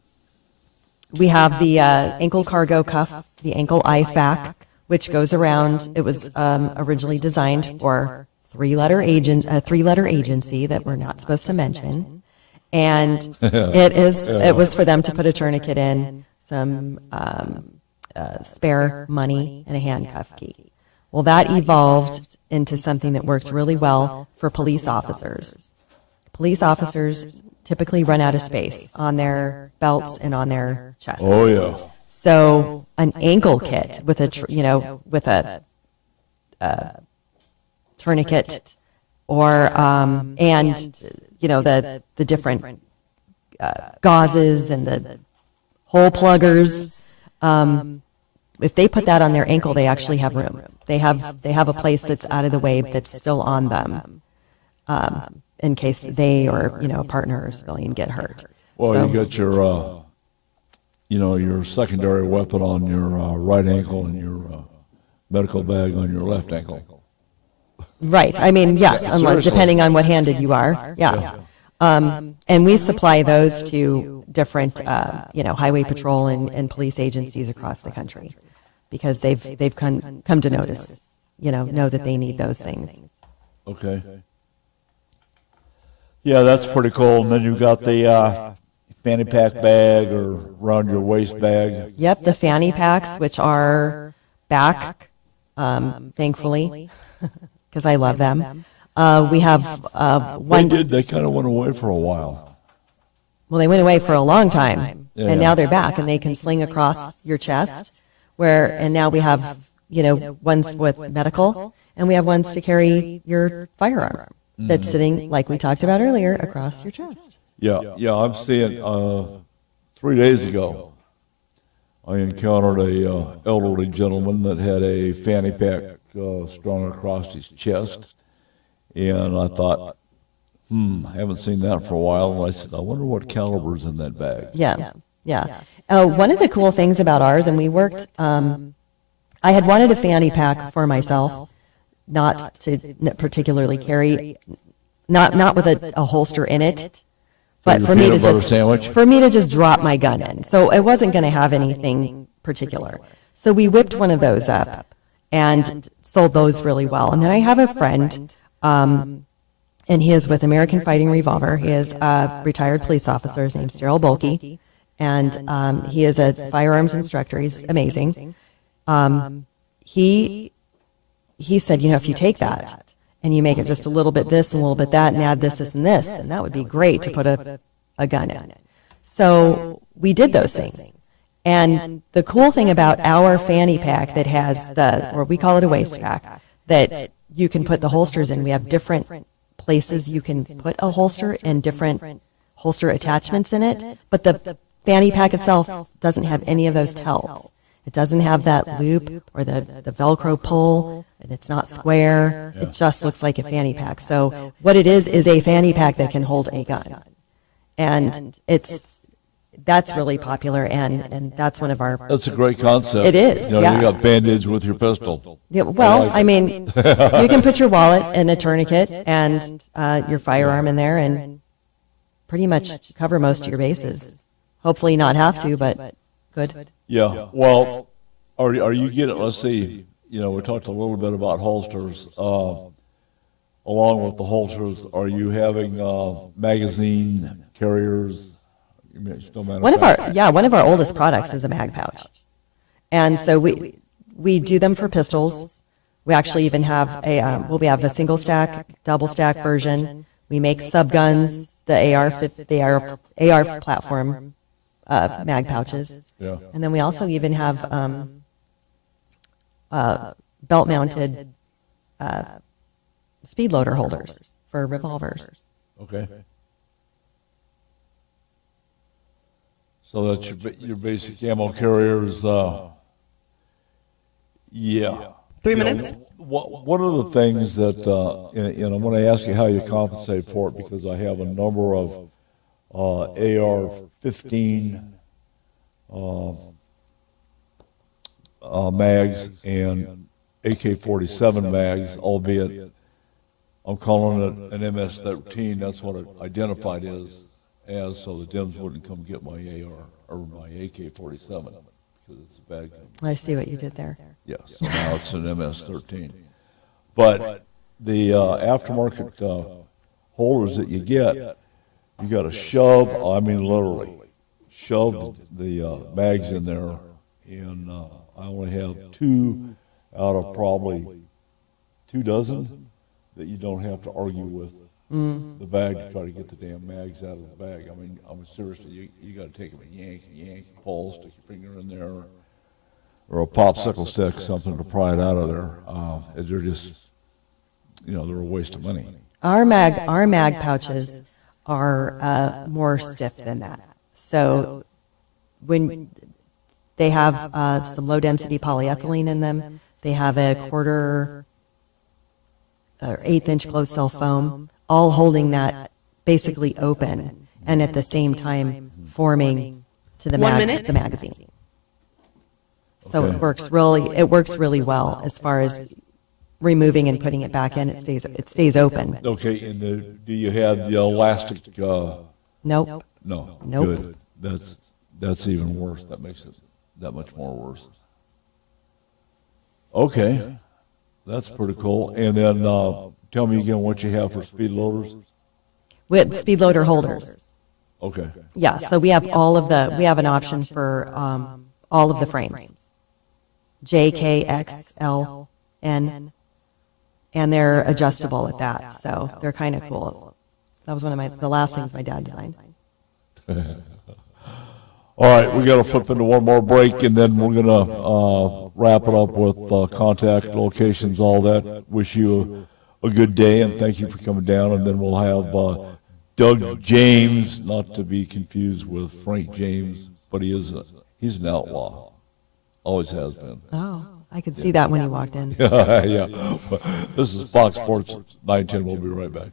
we have the ankle cargo cuff, the ankle IFAC, which goes around. It was originally designed for a three-letter agency that we're not supposed to mention. And it was for them to put a tourniquet in, some spare money, and a handcuff key. Well, that evolved into something that works really well for police officers. Police officers typically run out of space on their belts and on their chests. Oh, yeah. So an ankle kit with a tourniquet, or the different gauzes and the hole pluggers. If they put that on their ankle, they actually have room. They have a place that's out of the way that's still on them, in case they or a partner or civilian get hurt. Well, So- you got your, your secondary weapon on your right ankle and your medical bag on your left ankle. Right. I mean, yes, unless, Seriously. depending on what handed you are. Yeah. And we supply those to different, highway patrol and police agencies across the country, because they've come to notice, know that they need those things. Okay. Yeah, that's pretty cool. And then you've got the fanny pack bag or around your waist bag. Yep, the fanny packs, which are back, thankfully, because I love them. We have one. They kind of went away for a while. Well, they went away for a long time, Yeah. and now they're back, and they can sling across your chest. And now we have, ones with medical, and we have ones to carry your firearm that's sitting, like we talked about earlier, across your chest. Yeah, I'm seeing, 3 days ago, I encountered a elderly gentleman that had a fanny pack strung across his chest. And I thought, I haven't seen that for a while. And I said, I wonder what caliber's in that bag. Yeah. One of the cool things about ours, and we worked, I had wanted a fanny pack for myself, not to particularly carry, not with a holster in it, but your for me to peanut butter just sandwich? for me to just drop my gun in. So it wasn't going to have anything particular. So we whipped one of those up and sold those really well. And then I have a friend, and he is with American Fighting Revolver. He is a retired police officer. His name's Daryl Bulkey, and he is a firearms instructor. He's amazing. He said, if you take that and you make it just a little bit this and a little bit that and add this, and this, then that would be great to put a gun in. So we did those things. And the cool thing about our fanny pack that has or we call it a waist pack, that you can put the holsters in. We have different places you can put a holster and different holster attachments in it. But the fanny pack itself doesn't have any of those tells. It doesn't have that loop or the Velcro pull, and it's not square. It just looks like a fanny pack. So what it is a fanny pack that can hold a gun. And that's really popular, and that's one of our... That's a great concept. It is, You yeah. got Band-Aids with your pistol. Yeah, well, I mean, you can put your wallet and a tourniquet and your firearm in there and pretty much cover most of your bases. Hopefully not have to, but good. Yeah, well, are you getting, let's see, we talked a little bit about holsters. Along with the holsters, are you having magazine carriers? One of our oldest products is a mag pouch. And so we do them for pistols. We actually even have we have a single stack, double stack version. We make sub guns, the AR platform mag pouches. Yeah. And then we also even have belt mounted speed loader holders for revolvers. Okay. So that's your basic ammo carriers. Yeah. 3 minutes. One of the things that, and I'm going to ask you how you compensate for it, because I have a number of AR-15 mags and AK-47 mags, albeit I'm calling it an MS-13. That's what it identified as, so the DIMS wouldn't come get my AR or my AK-47 because it's a bad gun. I see what you did there. Yeah, so now it's an MS-13. But the aftermarket holders that you get, you got to shove, I mean literally, shove the mags in there, and I only have 2 out of probably 2 dozen that you don't have to argue with the bag to try to get the damn mags out of the bag. I mean, seriously, you got to take them and yank, pull, stick your finger in there, or a popsicle stick, something to pry it out of there. They're just, they're a waste of money. Our mag pouches are more stiff than that. So when they have some low density polyethylene in them, they have a 1/4 or 1/8 inch closed cell foam, all holding that basically open, and at the same time forming to the magazine. So Okay. it works really well as far as removing and putting it back in. It stays open. Okay, and do you have the elastic? Nope. No. Nope. Good. That's even worse. That makes it that much more worse. Okay, that's pretty cool. And then tell me again what you have for speed loaders. With speed loader holders. Okay. Yeah, so we have we have an option for all of the frames. J, K, X, L, N, and they're adjustable at that, so they're kind of cool. That was one of the last things my dad designed. All right, we got to flip into one more break, and then we're going to wrap it up with contact, locations, all that. Wish you a good day, and thank you for coming down. And then we'll have Doug James, not to be confused with Frank James, but he's an outlaw. Always has been. Oh, I could see that when you walked in. Yeah. This is Fox Sports 910. We'll be right back.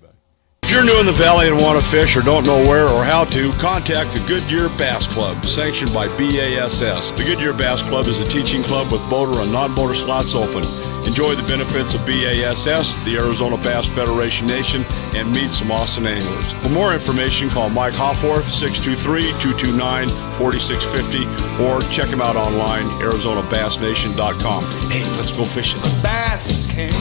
If you're new in the valley and want to fish or don't know where or how to, contact the Goodyear Bass Club, sanctioned by BASS. The Goodyear Bass Club is a teaching club with boater and non-boater slots open. Enjoy the benefits of BASS, the Arizona Bass Federation Nation, and meet some awesome anglers. For more information, call Mike Hofforth, 623-229-4650, or check him out online, ArizonaBassNation.com. Hey, let's go fishing. Bass is king.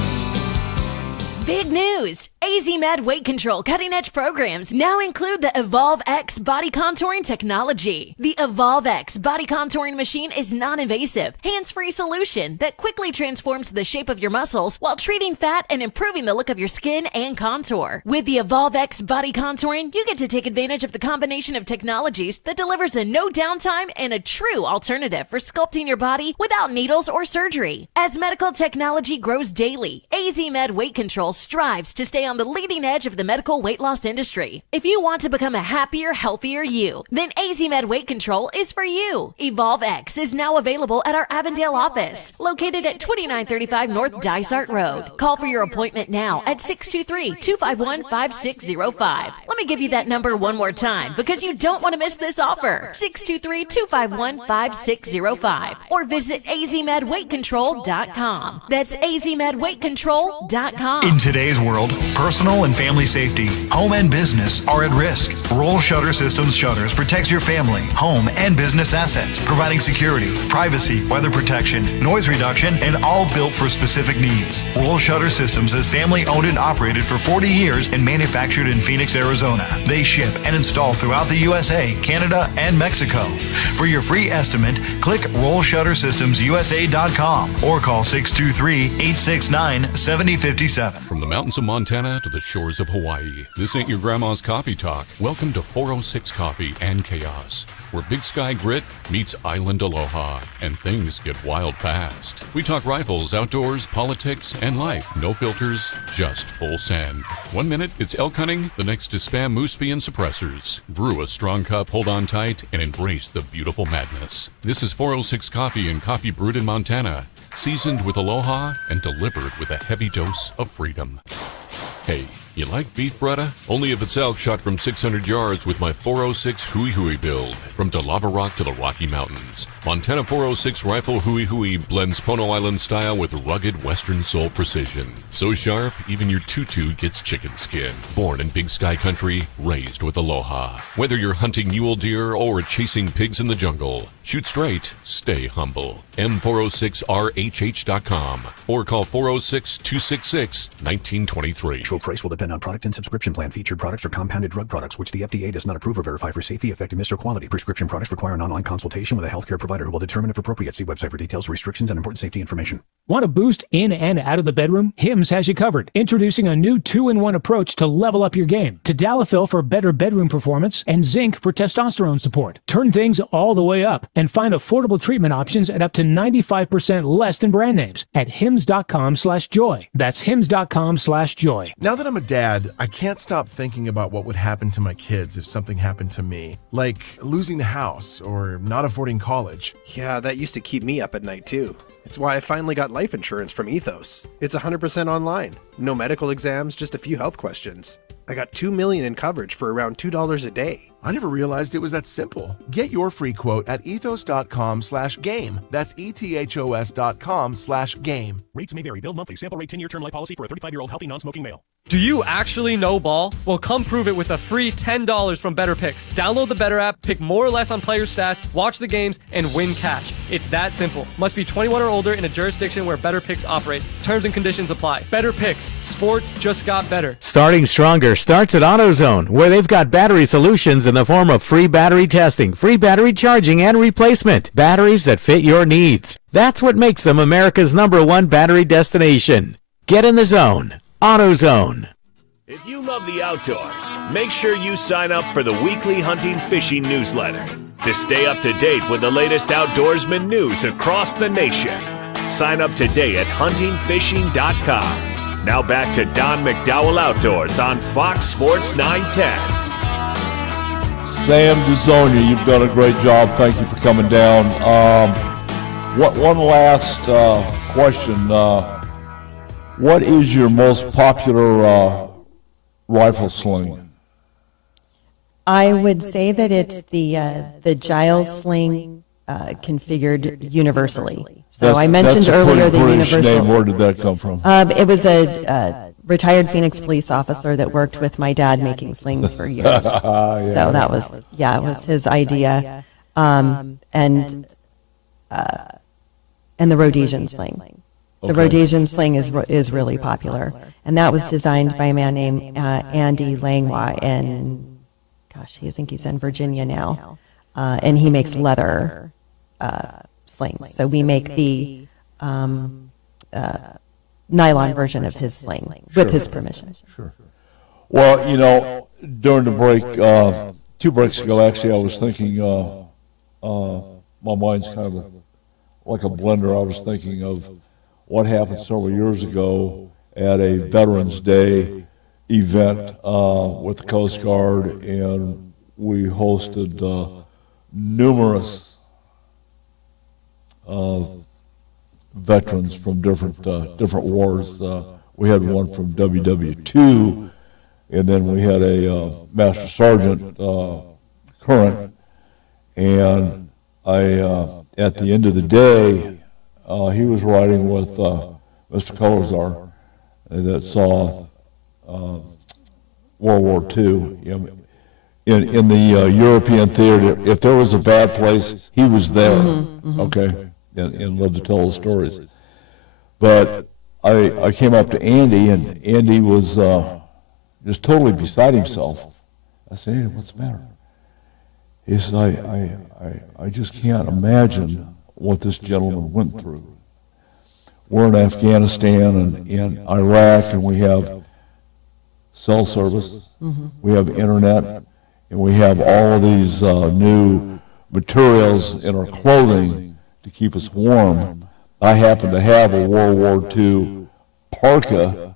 Big news! AZ Med Weight Control cutting-edge programs now include the Evolve X body contouring technology. The Evolve X body contouring machine is non-invasive, hands-free solution that quickly transforms the shape of your muscles while treating fat and improving the look of your skin and contour. With the Evolve X body contouring, you get to take advantage of the combination of technologies that delivers a no downtime and a true alternative for sculpting your body without needles or surgery. As medical technology grows daily, AZ Med Weight Control strives to stay on the leading edge of the medical weight loss industry. If you want to become a happier, healthier you, then AZ Med Weight Control is for you. Evolve X is now available at our Avondale office, located at 2935 North Dysart Road. Call for your appointment now at 623-251-5605. Let me give you that number one more time because you don't want to miss this offer. 623-251-5605 or visit azmedweightcontrol.com. That's azmedweightcontrol.com. In today's world, personal and family safety, home and business are at risk. Roll Shutter Systems Shutters protects your family, home, and business assets, providing security, privacy, weather protection, noise reduction, and all built for specific needs. Roll Shutter Systems is family owned and operated for 40 years and manufactured in Phoenix, Arizona. They ship and install throughout the USA, Canada, and Mexico. For your free estimate, click RollShutterSystemsUSA.com or call 623-869-7057. From the mountains of Montana to the shores of Hawaii, this ain't your grandma's coffee talk. Welcome to 406 Coffee and Chaos, where Big Sky Grit meets Island Aloha, and things get wild fast. We talk rifles, outdoors, politics, and life. No filters, just full send. 1 minute, it's elk hunting. The next is spam mooseby and suppressors. Brew a strong cup, hold on tight, and embrace the beautiful madness. This is 406 Coffee and Coffee brewed in Montana. seasoned with aloha and delivered with a heavy dose of freedom. Hey, you like beef bretta? Only if it's elk shot from 600 yards with my 406 Hui Hui build. From Lava Rock to the Rocky Mountains, Montana 406 Rifle Hui Hui blends Pono Island style with rugged Western soul precision. So sharp, even your tutu gets chicken skin. Born in Big Sky Country, raised with aloha. Whether you're hunting mule deer or chasing pigs in the jungle, shoot straight, stay humble. M406RHH.com or call 406-266-1923. Actual price will depend on product and subscription plan. Featured products are compounded drug products, which the FDA does not approve or verify for safety, effectiveness, or quality. Prescription products require an online consultation with a healthcare provider who will determine if appropriate. See website for details, restrictions, and important safety information. Want a boost in and out of the bedroom? Hims has you covered. Introducing a new 2-in-1 approach to level up your game. Tadalafil for better bedroom performance and zinc for testosterone support. Turn things all the way up and find affordable treatment options at up to 95% less than brand names at hims.com/joy. That's hims.com/joy. Now that I'm a dad, I can't stop thinking about what would happen to my kids if something happened to me, like losing the house or not affording college. Yeah, that used to keep me up at night too. It's why I finally got life insurance from Ethos. It's 100% online. No medical exams, just a few health questions. I got $2 million in coverage for around $2 a day. I never realized it was that simple. Get your free quote at ethos.com/game. That's ethos.com/game. Rates may vary. Bill monthly. Sample rate 10-year term life policy for a 35-year-old healthy non-smoking male. Do you actually know ball? Well, come prove it with a free $10 from Better Picks. Download the Better app, pick more or less on player stats, watch the games, and win cash. It's that simple. Must be 21 or older in a jurisdiction where Better Picks operates. Terms and conditions apply. Better Picks. Sports just got better. Starting stronger starts at AutoZone, where they've got battery solutions in the form of free battery testing, free battery charging and replacement, batteries that fit your needs. That's what makes them America's #1 battery destination. Get in the zone. AutoZone. If you love the outdoors, make sure you sign up for the weekly hunting fishing newsletter to stay up to date with the latest outdoorsman news across the nation. Sign up today at huntingfishing.com. Now back to Don McDowell Outdoors on Fox Sports 910. Sam DeZonia, you've done a great job. Thank you for coming down. One last question. What is your most popular rifle sling? I would say that it's the Giles sling configured universally. So I mentioned earlier the universal. Name. Where did that come from? It was a retired Phoenix police officer that worked with my dad making slings for years. So that was, it was his idea. And the Rhodesian sling. The Rhodesian sling is really popular, and that was designed by a man named Andy Langlois, and gosh, I think he's in Virginia now, and he makes leather slings. So we make the nylon version of his sling with his permission. Sure. Well, you know, during the break, 2 breaks ago, actually, I was thinking, my mind's kind of like a blender. I was thinking of what happened several years ago at a Veterans Day event with the Coast Guard, and we hosted numerous veterans from different wars. We had one from WW2, and then we had a Master Sergeant current, and at the end of the day, he was riding with Mr. Kolozar that saw World War II. In the European theater, if there was a bad place, he was there, okay, and loved to tell the stories. But I came up to Andy, and Andy was just totally beside himself. I said, "Andy, what's the matter?" He said, I just can't imagine what this gentleman went through. We're in Afghanistan and in Iraq, and we have cell service, we have internet, and we have all of these new materials in our clothing to keep us warm. I happen to have a World War II parka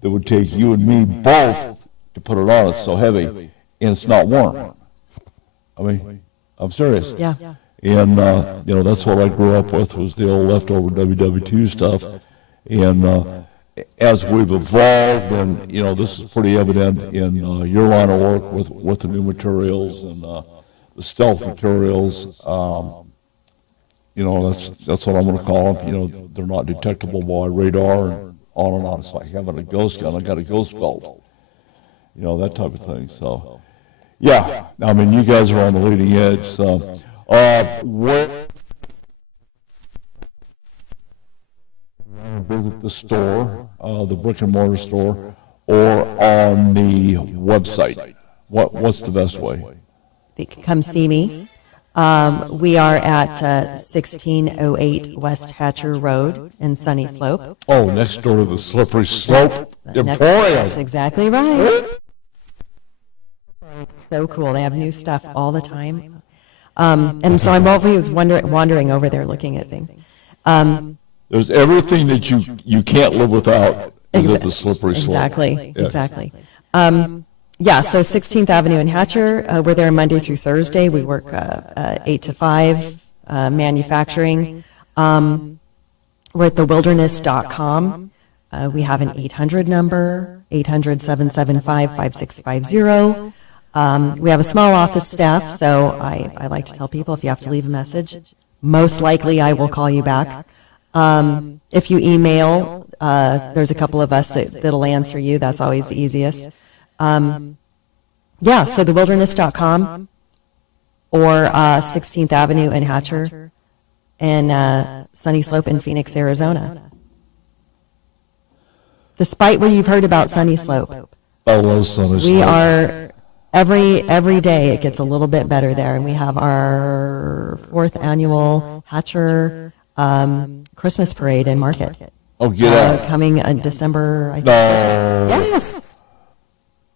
that would take you and me both to put it on. It's so heavy, and it's not warm. I mean, I'm serious. Yeah. And, that's what I grew up with, was the old leftover WW2 stuff. And as we've evolved, and, this is pretty evident in your line of work with the new materials and the stealth materials, that's what I'm going to call them. They're not detectable by radar and on and on. It's like having a ghost gun. I got a ghost belt. That type of thing. So, yeah, I mean, you guys are on the leading edge. So, where visit the store, the brick and mortar store, or on the website? What's the best way? They can come see me. We are at 1608 West Hatcher Road in Sunny Slope. Oh, next door to the Slippery Slope Emporium. That's exactly right. So cool. They have new stuff all the time. And so I'm always wandering over there looking at things. There's everything that you can't live without is at the Slippery Slope. Exactly, Yeah. exactly. So 16th Avenue in Hatcher, we're there Monday through Thursday. We work 8 to 5, manufacturing. We're at thewilderness.com. We have an 800 number, 800-775-5650. We have a small office staff, so I like to tell people if you have to leave a message, most likely I will call you back. If you email, there's a couple of us that'll answer you. That's always the easiest. So thewilderness.com or 16th Avenue in Hatcher and Sunny Slope in Phoenix, Arizona. Despite what you've heard about Sunny Slope, I love Sunny Slope. we are every day it gets a little bit better there, and we have our 4th annual Hatcher Christmas parade and market. Oh, get out. Coming in December, I think. No.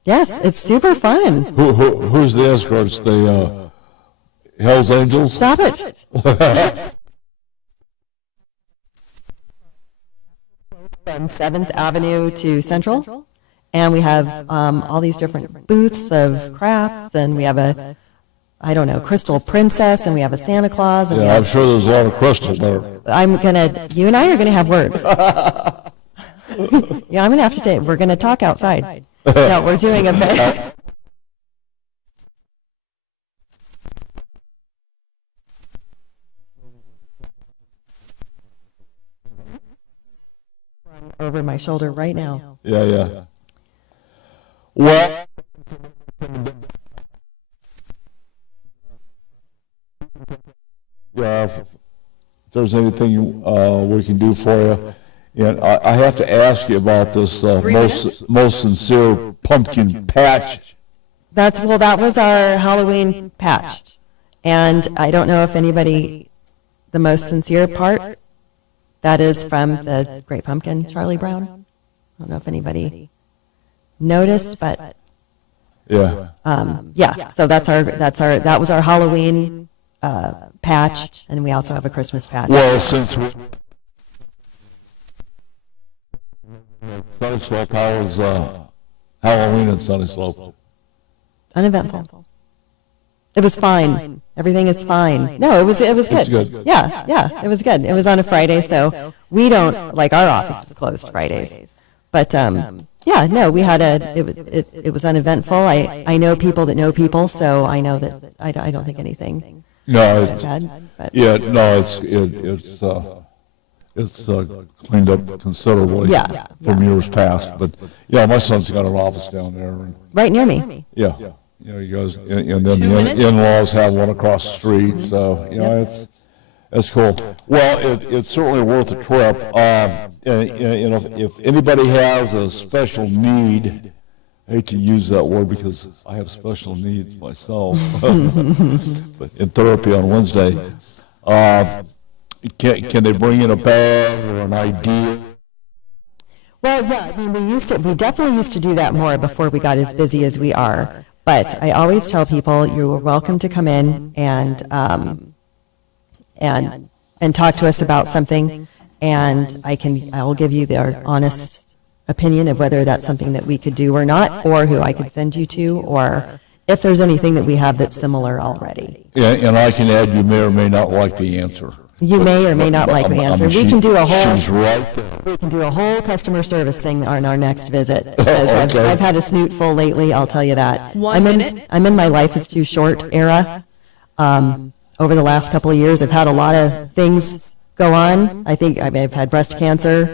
Yes, it's super fun. Who's the escorts? The Hells Angels? Stop it. From 7th Avenue to Central, and we have all these different booths of crafts, and we have a Crystal Princess, and we have a Santa Claus. And I'm sure there's a lot of crystal there. You and I are gonna have words. Yeah, I'm gonna have to we're gonna talk outside. No, we're doing a bit. Over my shoulder right now. Yeah. Well, if there's anything we can do for you. And I have to ask you about this most sincere pumpkin patch. That was our Halloween patch. And I don't know if anybody, the most sincere part, that is from the Great Pumpkin, Charlie Brown. I don't know if anybody noticed, but yeah. So that was our Halloween patch, and we also have a Christmas patch. Well, since Sunny Slope, how was Halloween in Sunny Slope? Uneventful. It was fine. Everything is fine. No, it was good. Yeah, it was good. It was on a Friday, so we don't, our office is closed Fridays. But we had it was uneventful. I know people that know people, so I know that I don't think anything bad. But. Yeah, no, it's cleaned up considerably from years past. But my son's got an office down there. Right near me. Yeah. You guys, and then the in-laws have one across the street, so it's cool. Well, it's certainly worth a trip. And if anybody has a special need, I hate to use that word because I have special needs myself, but in therapy on Wednesday, can they bring in a bag or an ID? Well, we definitely used to do that more before we got as busy as we are. But I always tell people you're welcome to come in and talk to us about something, and I will give you their honest opinion of whether that's something that we could do or not, or who I could send you to, or if there's anything that we have that's similar already. Yeah, and I can add, you may or may not like the answer. You may or may not like the answer. We can do a whole. She's right there. We can do a whole customer service thing on our next visit. Because I've had a snoot full lately, I'll tell you that. I'm in my life is too short era. Over the last couple of years, I've had a lot of things go on. I think I've had breast cancer.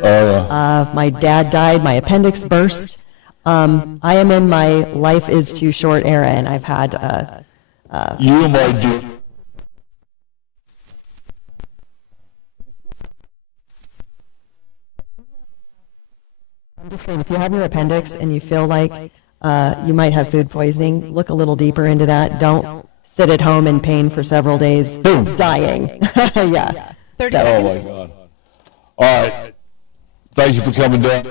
My dad died. My appendix burst. I am in my life is too short era, and I've had. You might do. I'm just saying, if you have your appendix and you feel like you might have food poisoning, look a little deeper into that. Don't sit at home in pain for several days, dying. Yeah. 30 seconds. Oh, my God. All right. Thank you for coming down.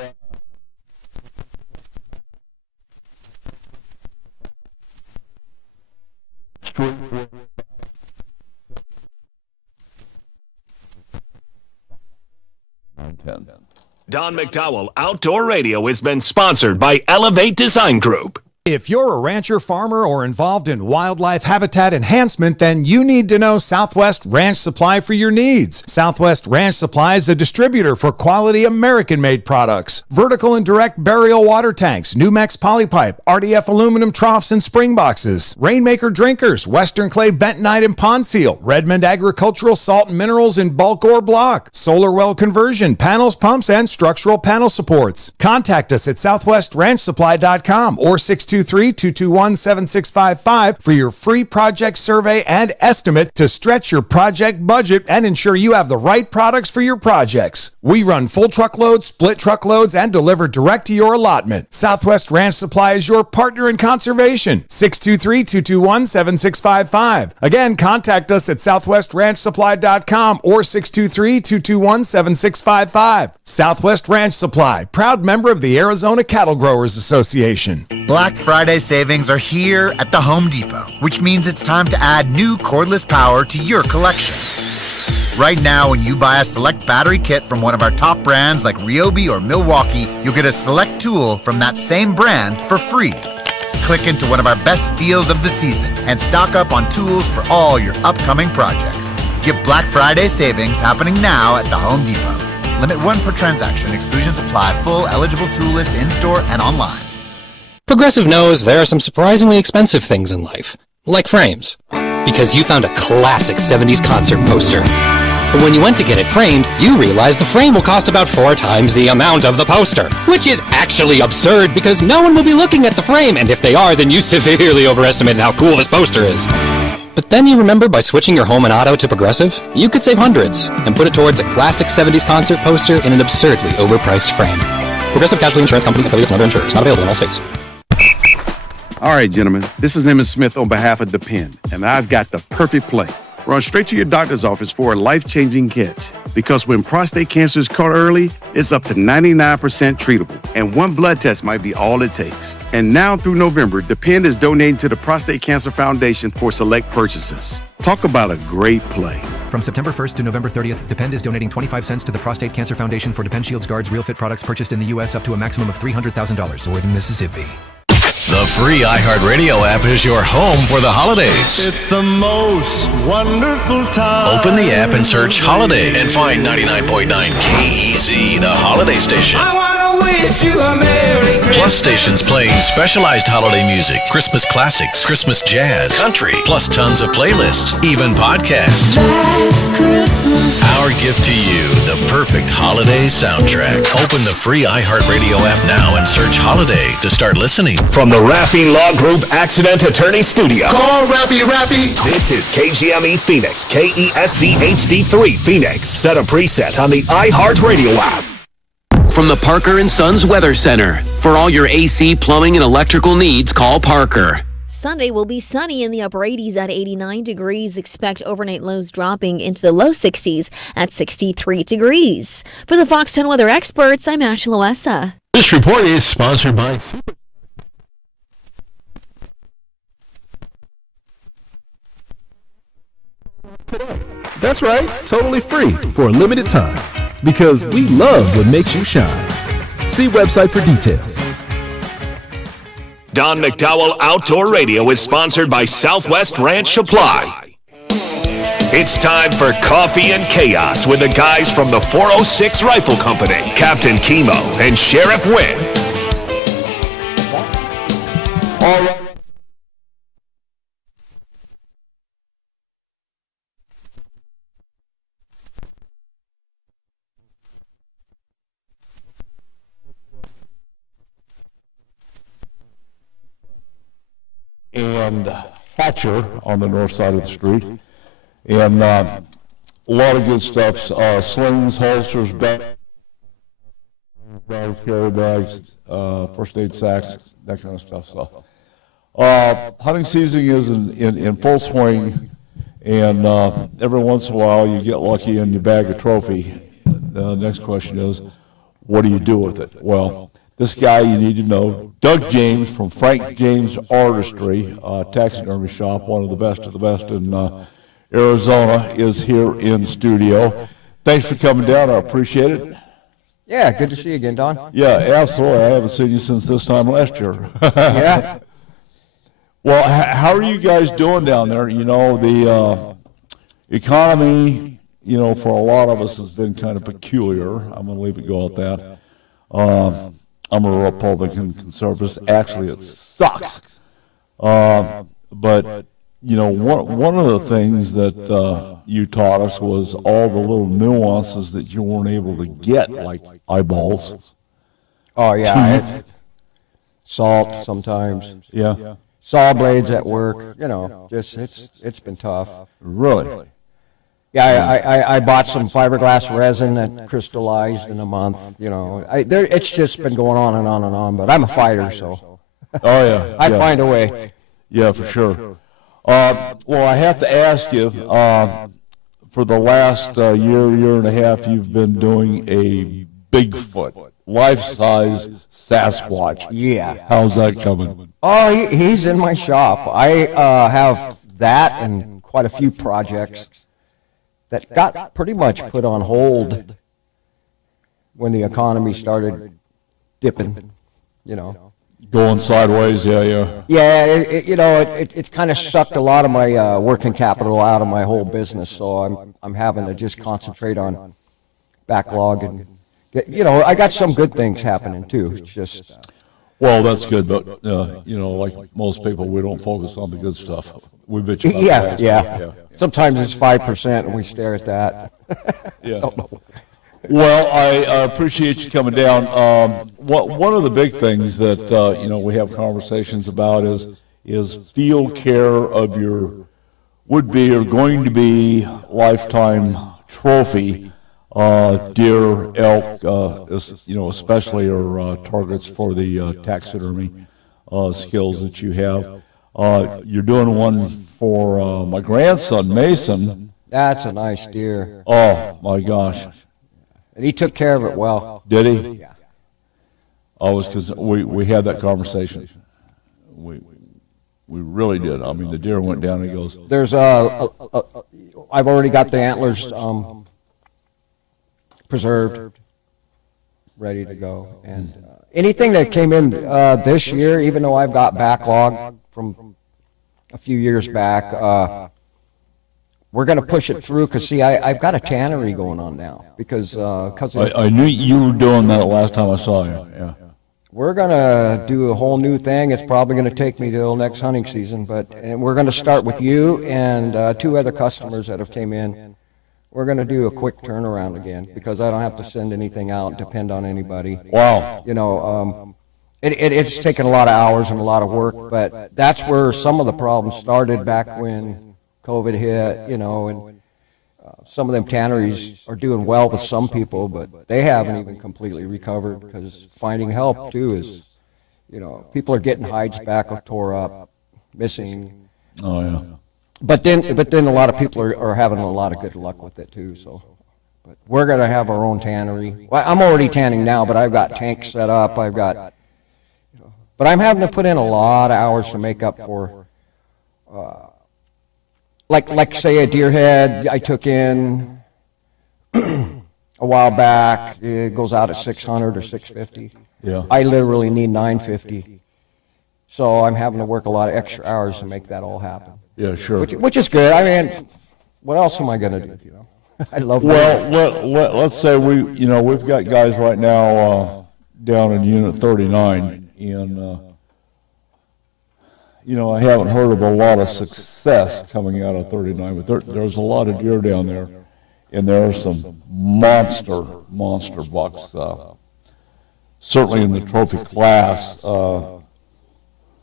Don McDowell Outdoor Radio has been sponsored by Elevate Design Group. If you're a rancher, farmer, or involved in wildlife habitat enhancement, then you need to know Southwest Ranch Supply for your needs. Southwest Ranch Supply is a distributor for quality American-made products. Vertical and direct burial water tanks, Numex polypipe, RDF aluminum troughs and spring boxes, Rainmaker drinkers, Western clay bentonite and pond seal, Redmond agricultural salt and minerals in bulk or block, solar well conversion, panels, pumps, and structural panel supports. Contact us at southwestranchsupply.com or 623-221-7655 for your free project survey and estimate to stretch your project budget and ensure you have the right products for your projects. We run full truckloads, split truckloads, and deliver direct to your allotment. Southwest Ranch Supply is your partner in conservation. 623-221-7655. Again, contact us at southwestranchsupply.com or 623-221-7655. Southwest Ranch Supply, proud member of the Arizona Cattle Growers Association. Black Friday savings are here at the Home Depot, which means it's time to add new cordless power to your collection. Right now, when you buy a select battery kit from one of our top brands like Ryobi or Milwaukee, you'll get a select tool from that same brand for free. Click into one of our best deals of the season and stock up on tools for all your upcoming projects. Get Black Friday savings happening now at the Home Depot. Limit 1 per transaction. Exclusions apply. Full eligible tool list in-store and online. Progressive knows there are some surprisingly expensive things in life, like frames, because you found a classic 70s concert poster. But when you went to get it framed, you realized the frame will cost about 4 times the amount of the poster, which is actually absurd because no one will be looking at the frame, and if they are, then you severely overestimated how cool this poster is. But then you remember by switching your home and auto to Progressive, you could save hundreds and put it towards a classic 70s concert poster in an absurdly overpriced frame. Progressive Casualty Insurance Company, affiliates, and other insurers. Not available in all states. All right, gentlemen, this is Emmett Smith on behalf of Depend, and I've got the perfect play. Run straight to your doctor's office for a life-changing catch. Because when prostate cancer is caught early, it's up to 99% treatable, and one blood test might be all it takes. And now through November, Depend is donating to the Prostate Cancer Foundation for select purchases. Talk about a great play. From September 1st to November 30th, Depend is donating 25 cents to the Prostate Cancer Foundation for Depend Shields Guards Real Fit products purchased in the U.S. up to a maximum of $300,000 or in Mississippi. The free iHeartRadio app is your home for the holidays. It's the most wonderful time. Open the app and search Holiday and find 99.9 KEZ, the holiday station. I wanna wish you a Merry Christmas. Plus stations playing specialized holiday music, Christmas classics, Christmas jazz, country, plus tons of playlists, even podcasts. Last Christmas. Our gift to you, the perfect holiday soundtrack. Open the free iHeartRadio app now and search Holiday to start listening. From the Raffy Law Group Accident Attorney Studio. Call Raffy. This is KGME Phoenix, KESC HD3 Phoenix. Set a preset on the iHeartRadio app. From the Parker & Sons Weather Center. For all your AC, plumbing, and electrical needs, call Parker. Sunday will be sunny in the upper 80s at 89 degrees. Expect overnight lows dropping into the low 60s at 63 degrees. For the Fox 10 weather experts, I'm Ashley Loessa. This report is sponsored by That's right, totally free for a limited time. Because we love what makes you shine. See website for details. Don McDowell Outdoor Radio is sponsored by Southwest Ranch Supply. It's time for Coffee and Chaos with the guys from the 406 Rifle Company, Captain Chemo and Sheriff Wynn. All right. And Hatcher on the north side of the street. And a lot of good stuff, slings, holsters, bags, carry bags, first aid sacks, that kind of stuff. So, hunting season is in full swing, and every once in a while you get lucky and you bag a trophy. The next question is, what do you do with it? Well, this guy you need to know, Doug James from Frank James Artistry, taxidermy shop, one of the best in Arizona, is here in studio. Thanks for coming down. I appreciate it. Yeah, good to see you again, Don. Yeah, absolutely. I haven't seen you since this time last year. Yeah. Well, how are you guys doing down there? You know, the economy, you know, for a lot of us has been kind of peculiar. I'm going to leave it go at that. I'm a Republican conservative. Actually, it sucks. But you know, one of the things that you taught us was all the little nuances that you weren't able to get, like eyeballs. Oh yeah, salt sometimes. Yeah. Saw blades at work. You know, just it's been tough. Really? Yeah, I bought some fiberglass resin that crystallized in a month. You know, it's just been going on and on and on. But I'm a fighter, so. Oh yeah. I find a way. Yeah, for sure. Well, I have to ask you, for the last year and a half, you've been doing a Bigfoot, life-size Sasquatch. Yeah. How's that coming? Oh, he's in my shop. I have that and quite a few projects that got pretty much put on hold when the economy started dipping, you know. Going sideways, yeah. Yeah, it kind of sucked a lot of my working capital out of my whole business, so I'm having to just concentrate on backlog and get, you know, I got some good things happening too. It's just well, that's good, but you know, like most people, we don't focus on the good stuff. We bitch about that. Yeah. Sometimes it's 5%, and we stare at that. Yeah. Well, I appreciate you coming down. One of the big things that you know we have conversations about is field care of your would-be or going to be lifetime trophy deer, elk, you know, especially are targets for the taxidermy skills that you have. You're doing one for my grandson Mason. That's a nice deer. Oh my gosh. And he took care of it well. Did he? Yeah. Always, because we had that conversation. We really did. I mean, the deer went down and he goes. There's I've already got the antlers preserved, ready to go. And anything that came in this year, even though I've got backlog from a few years back, we're going to push it through because, see, I've got a tannery going on now because I knew you were doing that last time I saw you. Yeah. We're going to do a whole new thing. It's probably going to take me till next hunting season, and we're going to start with you and 2 other customers that have came in. We're going to do a quick turnaround again because I don't have to send anything out and depend on anybody. Wow. You know, it's taken a lot of hours and a lot of work, but that's where some of the problems started back when COVID hit, you know, and some of them tanneries are doing well with some people, but they haven't even completely recovered because finding help too is, you know, people are getting hides back tore up, missing. Oh yeah. But then a lot of people are having a lot of good luck with it too. So, but we're gonna have our own tannery. Well, I'm already tanning now, but I've got tanks set up. I've got, but I'm having to put in a lot of hours to make up for. Like say a deer head I took in a while back, it goes out at 600 or 650. Yeah. I literally need 950. So I'm having to work a lot of extra hours to make that all happen. Yeah, sure. Which is good. I mean, what else am I going to do, you know? I love Well, let's say we've got guys right now down in Unit 39, and I haven't heard of a lot of success coming out of 39, but there's a lot of deer down there, and there are some monster bucks, certainly in the trophy class,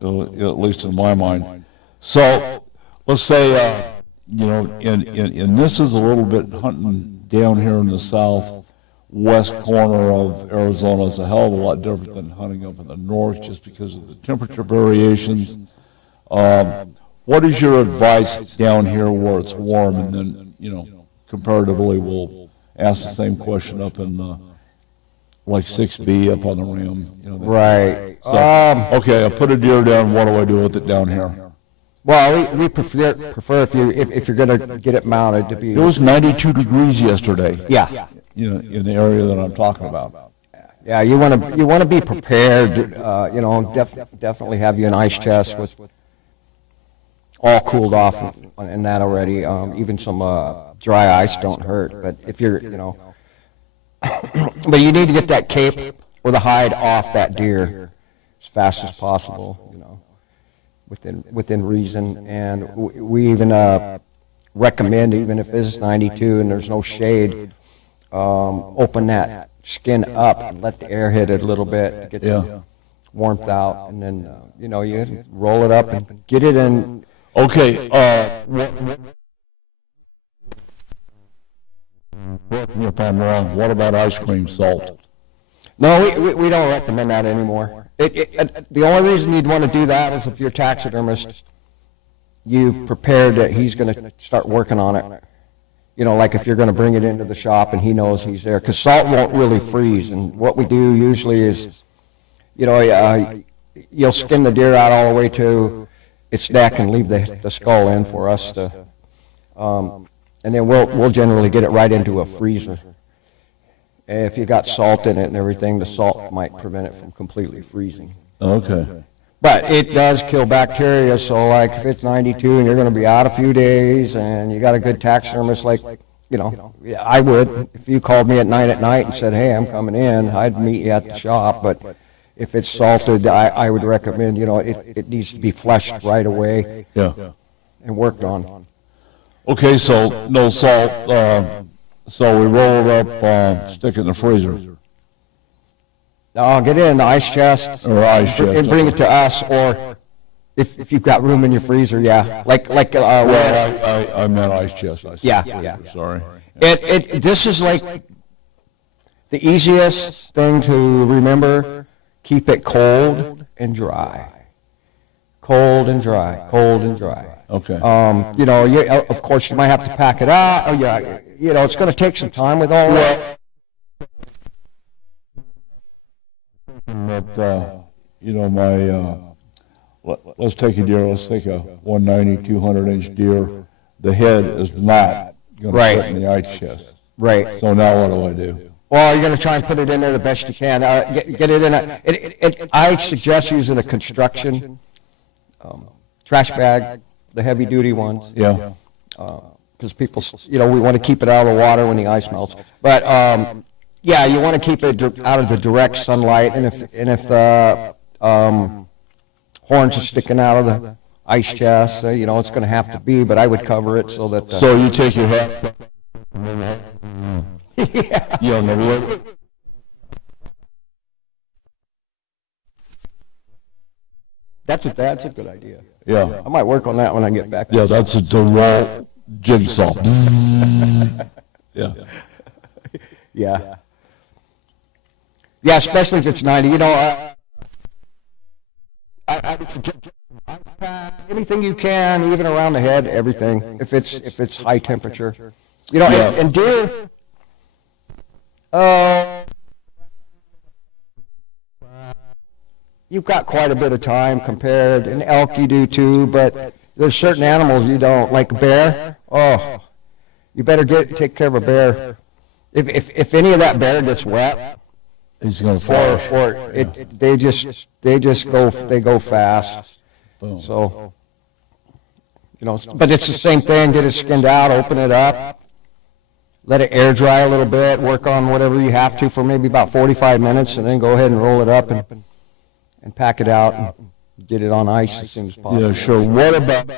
at least in my mind. So let's say, and this is a little bit hunting down here in the southwest corner of Arizona is a hell of a lot different than hunting up in the north just because of the temperature variations. What is your advice down here where it's warm, and then, comparatively we'll ask the same question up in like 6B up on the rim. Right. So, okay, I put a deer down. What do I do with it down here? Well, we prefer if you're going to get it mounted to be. It was 92 degrees yesterday. Yeah. In the area that I'm talking about. Yeah, you want to be prepared. Definitely have you an ice chest with all cooled off in that already. Even some dry ice don't hurt. But if you're, but you need to get that cape or the hide off that deer as fast as possible. Within reason, and we even recommend, even if it's 92 and there's no shade, open that skin up and let the air hit it a little bit to get the warmth out, and then you roll it up and get it in. Okay. Correct me if I'm wrong. What about ice cream salt? No, we don't recommend that anymore. The only reason you'd want to do that is if you're a taxidermist, you've prepared that he's going to start working on it. Like if you're going to bring it into the shop and he knows he's there, because salt won't really freeze. And what we do usually is, you'll skin the deer out all the way to its neck and leave the skull in for us to, and then we'll generally get it right into a freezer. If you got salt in it and everything, the salt might prevent it from completely freezing. Okay. But it does kill bacteria, so like if it's 92 and you're going to be out a few days and you got a good taxidermist, I would. If you called me at 9 at night and said, hey, I'm coming in, I'd meet you at the shop. But if it's salted, I would recommend, it needs to be fleshed right away and worked on. Okay, so no salt. So we roll it up, stick it in the freezer. Get it in the ice chest, or ice chest, and bring it to us. Or if you've got room in your freezer, I meant ice chest. Sorry. This is like the easiest thing to remember. Keep it cold and dry. Cold and dry. Cold and dry. Okay. Of course, you might have to pack it out. It's going to take some time with all that. Let's take a deer. Let's take a 190, 200-inch deer. The head is not going to fit in the ice chest. Right. So now what do I do? Well, you're going to try and put it in there the best you can. Get it in I suggest using a construction trash bag, the heavy-duty ones. Yeah. Because people, we want to keep it out of the water when the ice melts. But you want to keep it out of the direct sunlight. And if the horns are sticking out of the ice chest, it's going to have to be. But I would cover it so that. So you take your hat. Yeah. The lid. That's a good idea. Yeah. I might work on that when I get back. Yeah, that's a DeWalt jigsaw. Yeah. Yeah. Yeah, especially if it's 90. I would suggest anything you can, even around the head, everything. If it's high temperature, and deer. You've got quite a bit of time compared, and elk you do too, but there's certain animals you don't, like a bear. Oh, you better take care of a bear. If any of that bear gets wet, He's going to flash. They go fast. Boom. So, but it's the same thing. Get it skinned out, open it up, let it air dry a little bit, work on whatever you have to for maybe about 45 minutes, and then go ahead and roll it up and pack it out and get it on ice as soon as possible. Yeah, sure. What about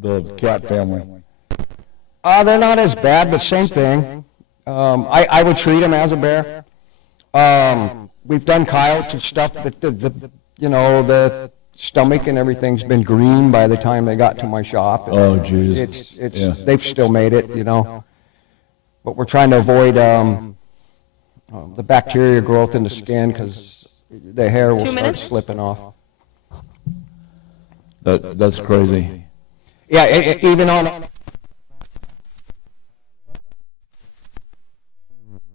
the cat family? They're not as bad, but same thing. I would treat him as a bear. We've done coyotes and stuff that the stomach and everything's been green by the time they got to my shop. Oh, geez. They've still made it, but we're trying to avoid the bacteria growth in the skin because the hair will start slipping off. That's crazy. Yeah, even on.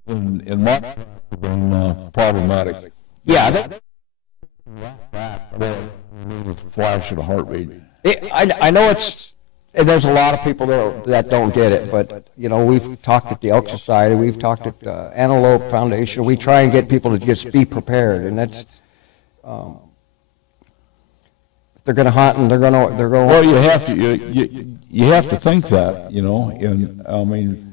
In my been problematic. Yeah. Flash at a heartbeat. I know there's a lot of people that don't get it, but we've talked at the Elk Society, we've talked at Antelope Foundation. We try and get people to just be prepared, and that's if they're going to hunt and they're going. Well, you have to you have to think that, and I mean.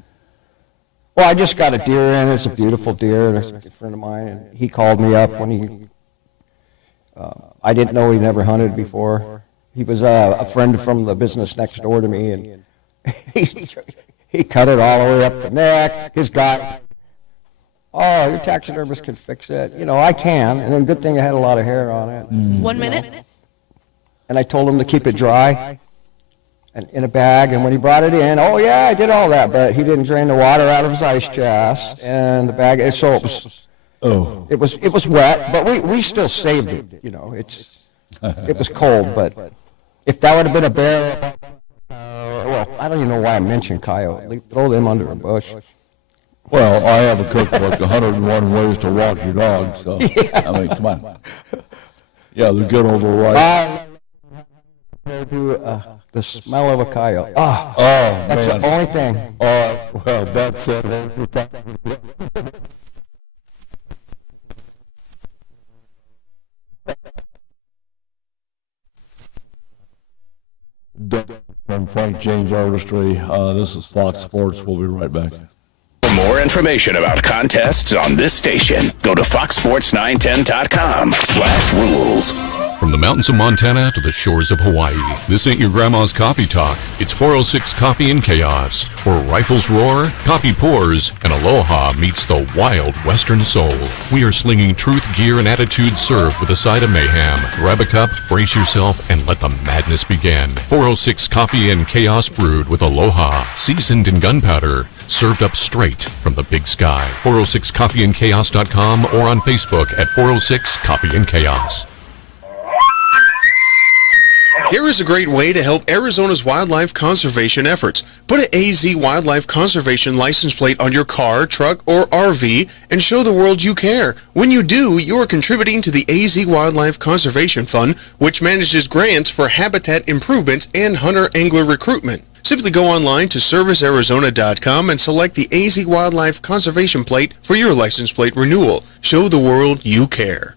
Well, I just got a deer in. It's a beautiful deer. It's a friend of mine, and he called me up when he. I didn't know he never hunted before. He was a friend from the business next door to me, and he cut it all the way up the neck. His guy, your taxidermist can fix it. I can, and then good thing I had a lot of hair on it. 1 minute. And I told him to keep it dry. And in a bag, and when he brought it in, I did all that, but he didn't drain the water out of his ice chest, and the bag, so it was wet, but we still saved it, it was cold, but if that would have been a bear, I don't even know why I mentioned coyote, throw them under a bush. Well, I have a cookbook, 101 Ways to Walk Your Dog, so, I mean, come on. Yeah, they're good over right. The smell of a coyote. That's the only thing. Well, that's it. From Frank James Artistry, this is Fox Sports. We'll be right back. For more information about contests on this station, go to foxsports910.com/rules. From the mountains of Montana to the shores of Hawaii, this ain't your grandma's coffee talk. It's 406 Coffee and Chaos, where rifles roar, coffee pours, and aloha meets the wild western soul. We are slinging truth, gear, and attitude served with a side of mayhem. Grab a cup, brace yourself, and let the madness begin. 406 Coffee and Chaos brewed with aloha, seasoned in gunpowder, served up straight from the big sky. 406coffeeandchaos.com or on Facebook at 406 Coffee and Chaos. Here is a great way to help Arizona's wildlife conservation efforts. Put an AZ Wildlife Conservation license plate on your car, truck, or RV and show the world you care. When you do, you are contributing to the AZ Wildlife Conservation Fund, which manages grants for habitat improvements and hunter-angler recruitment. Simply go online to servicearizona.com and select the AZ Wildlife Conservation plate for your license plate renewal. Show the world you care.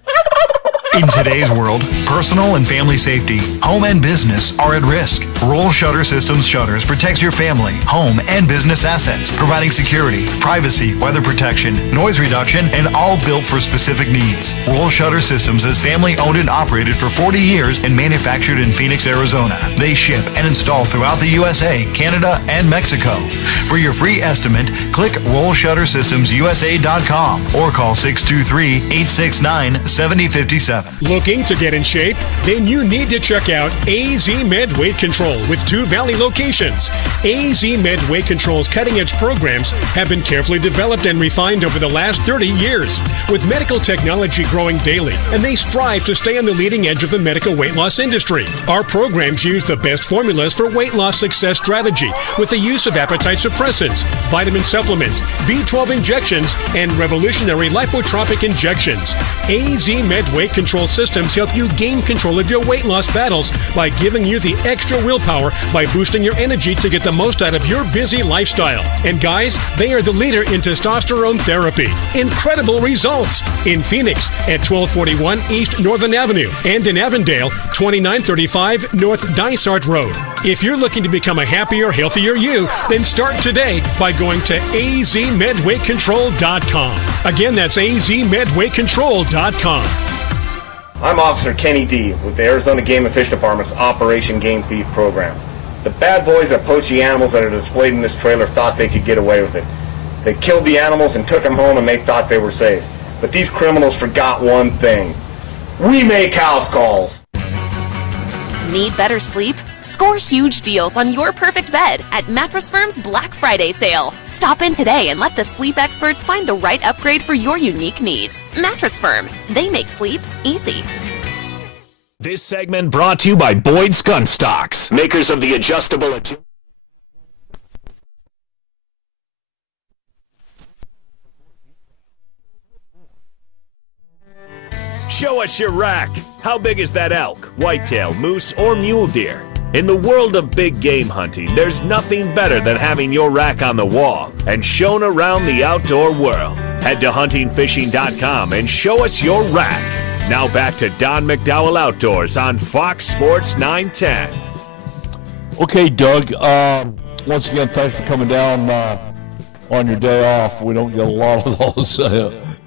In today's world, personal and family safety, home and business are at risk. Roll Shutter Systems Shutters protects your family, home, and business assets, providing security, privacy, weather protection, noise reduction, and all built for specific needs. Roll Shutter Systems is family owned and operated for 40 years and manufactured in Phoenix, Arizona. They ship and install throughout the USA, Canada, and Mexico. For your free estimate, click RollShutterSystemsUSA.com or call 623-869-7057. Looking to get in shape? Then you need to check out AZ Med Weight Control with 2 Valley locations. AZ Med Weight Control's cutting-edge programs have been carefully developed and refined over the last 30 years, with medical technology growing daily, and they strive to stay on the leading edge of the medical weight loss industry. Our programs use the best formulas for weight loss success strategy, with the use of appetite suppressants, vitamin supplements, B12 injections, and revolutionary lipotropic injections. AZ Med Weight Control Control systems help you gain control of your weight loss battles by giving you the extra willpower by boosting your energy to get the most out of your busy lifestyle. And guys, they are the leader in testosterone therapy. Incredible results in Phoenix at 1241 East Northern Avenue and in Avondale, 2935 North Dysart Road. If you're looking to become a happier, healthier you, then start today by going to azmedweightcontrol.com. Again, that's azmedweightcontrol.com. I'm Officer Kenny D with the Arizona Game and Fish Department's Operation Game Thief program. The bad boys that poach the animals that are displayed in this trailer thought they could get away with it. They killed the animals and took them home and they thought they were safe. But these criminals forgot one thing. We make house calls. Need better sleep? Score huge deals on your perfect bed at Mattress Firm's Black Friday sale. Stop in today and let the sleep experts find the right upgrade for your unique needs. Mattress Firm. They make sleep easy. This segment brought to you by Boyd's Gun Stocks, makers of the adjustable. Show us your rack. How big is that elk, whitetail, moose, or mule deer? In the world of big game hunting, there's nothing better than having your rack on the wall and shown around the outdoor world. Head to huntingfishing.com and show us your rack. Now back to Don McDowell Outdoors on Fox Sports 910. Okay, Doug. Once again, thanks for coming down on your day off. We don't get a lot of those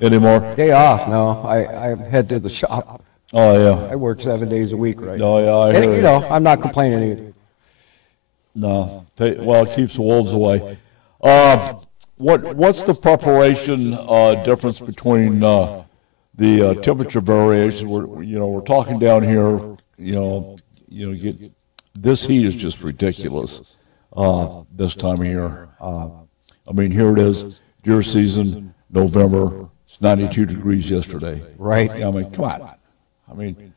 anymore. Day off? No, I head to the shop. Oh yeah. I work 7 days a week right now. Yeah, I hear you know, I'm not complaining either. No, well, it keeps the wolves away. What's the preparation difference between the temperature variations? We're talking down here. This heat is just ridiculous this time of year. I mean, here it is, deer season, November. It's 92 degrees yesterday. Right. I mean, come on. I mean,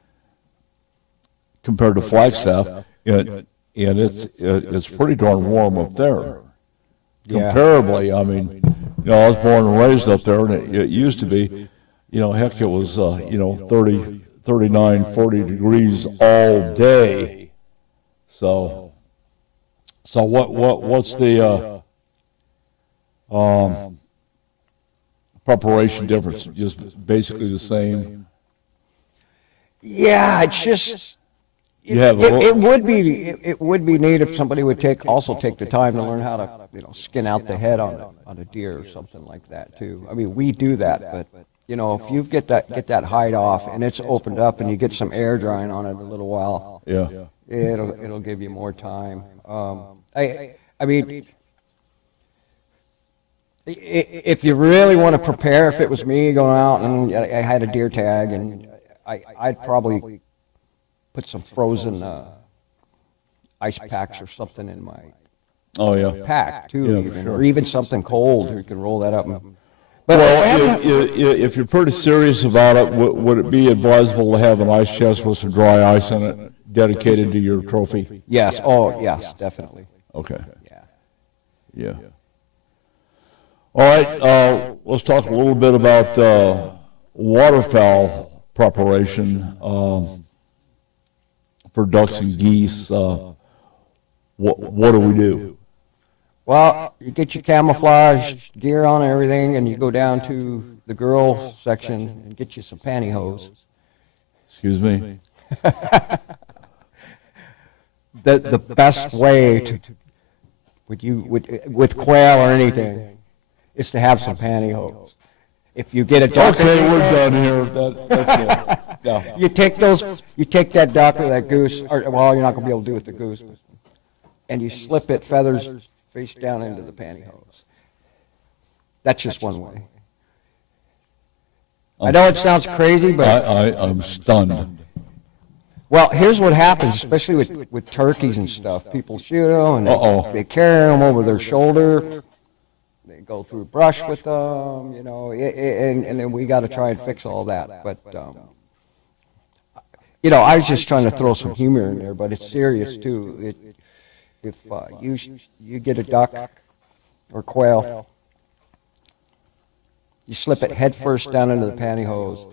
compared to Flagstaff, and it's pretty darn warm up there. Yeah. Comparably, I mean, I was born and raised up there, and it used to be, heck, it was 30, 39, 40 degrees all day. So what's the preparation difference? Just basically the same. Yeah, it's just it would be neat if somebody would also take the time to learn how to skin out the head on a deer or something like that too. I mean, we do that, but if you get that hide off and it's opened up and you get some air drying on it a little while, yeah, it'll give you more time. I mean, if you really want to prepare, if it was me going out and I had a deer tag, and I'd probably put some frozen ice packs or something in my pack too, or even something cold. You can roll that up. If you're pretty serious about it, would it be advisable to have an ice chest with some dry ice in it, dedicated to your trophy? Yes. Oh, yes, definitely. Okay. Yeah. All right. Let's talk a little bit about waterfowl preparation for ducks and geese. What do we do? Well, you get your camouflage gear on and everything, and you go down to the girl section and get you some pantyhose. Excuse me? The best way to with quail or anything is to have some pantyhose. If you get a duck, okay, we're done here. That's it. Yeah. You take that duck or that goose, or well, you're not going to be able to do it with the goose, and you slip it feathers face down into the pantyhose. That's just one way. I know it sounds crazy, but I'm stunned. Well, here's what happens, especially with turkeys and stuff. People shoot them, and they carry them over their shoulder. They go through brush with them, and then we got to try and fix all that. But, I was just trying to throw some humor in there, but it's serious, too. If you get a duck or quail, you slip it head first down into the pantyhose,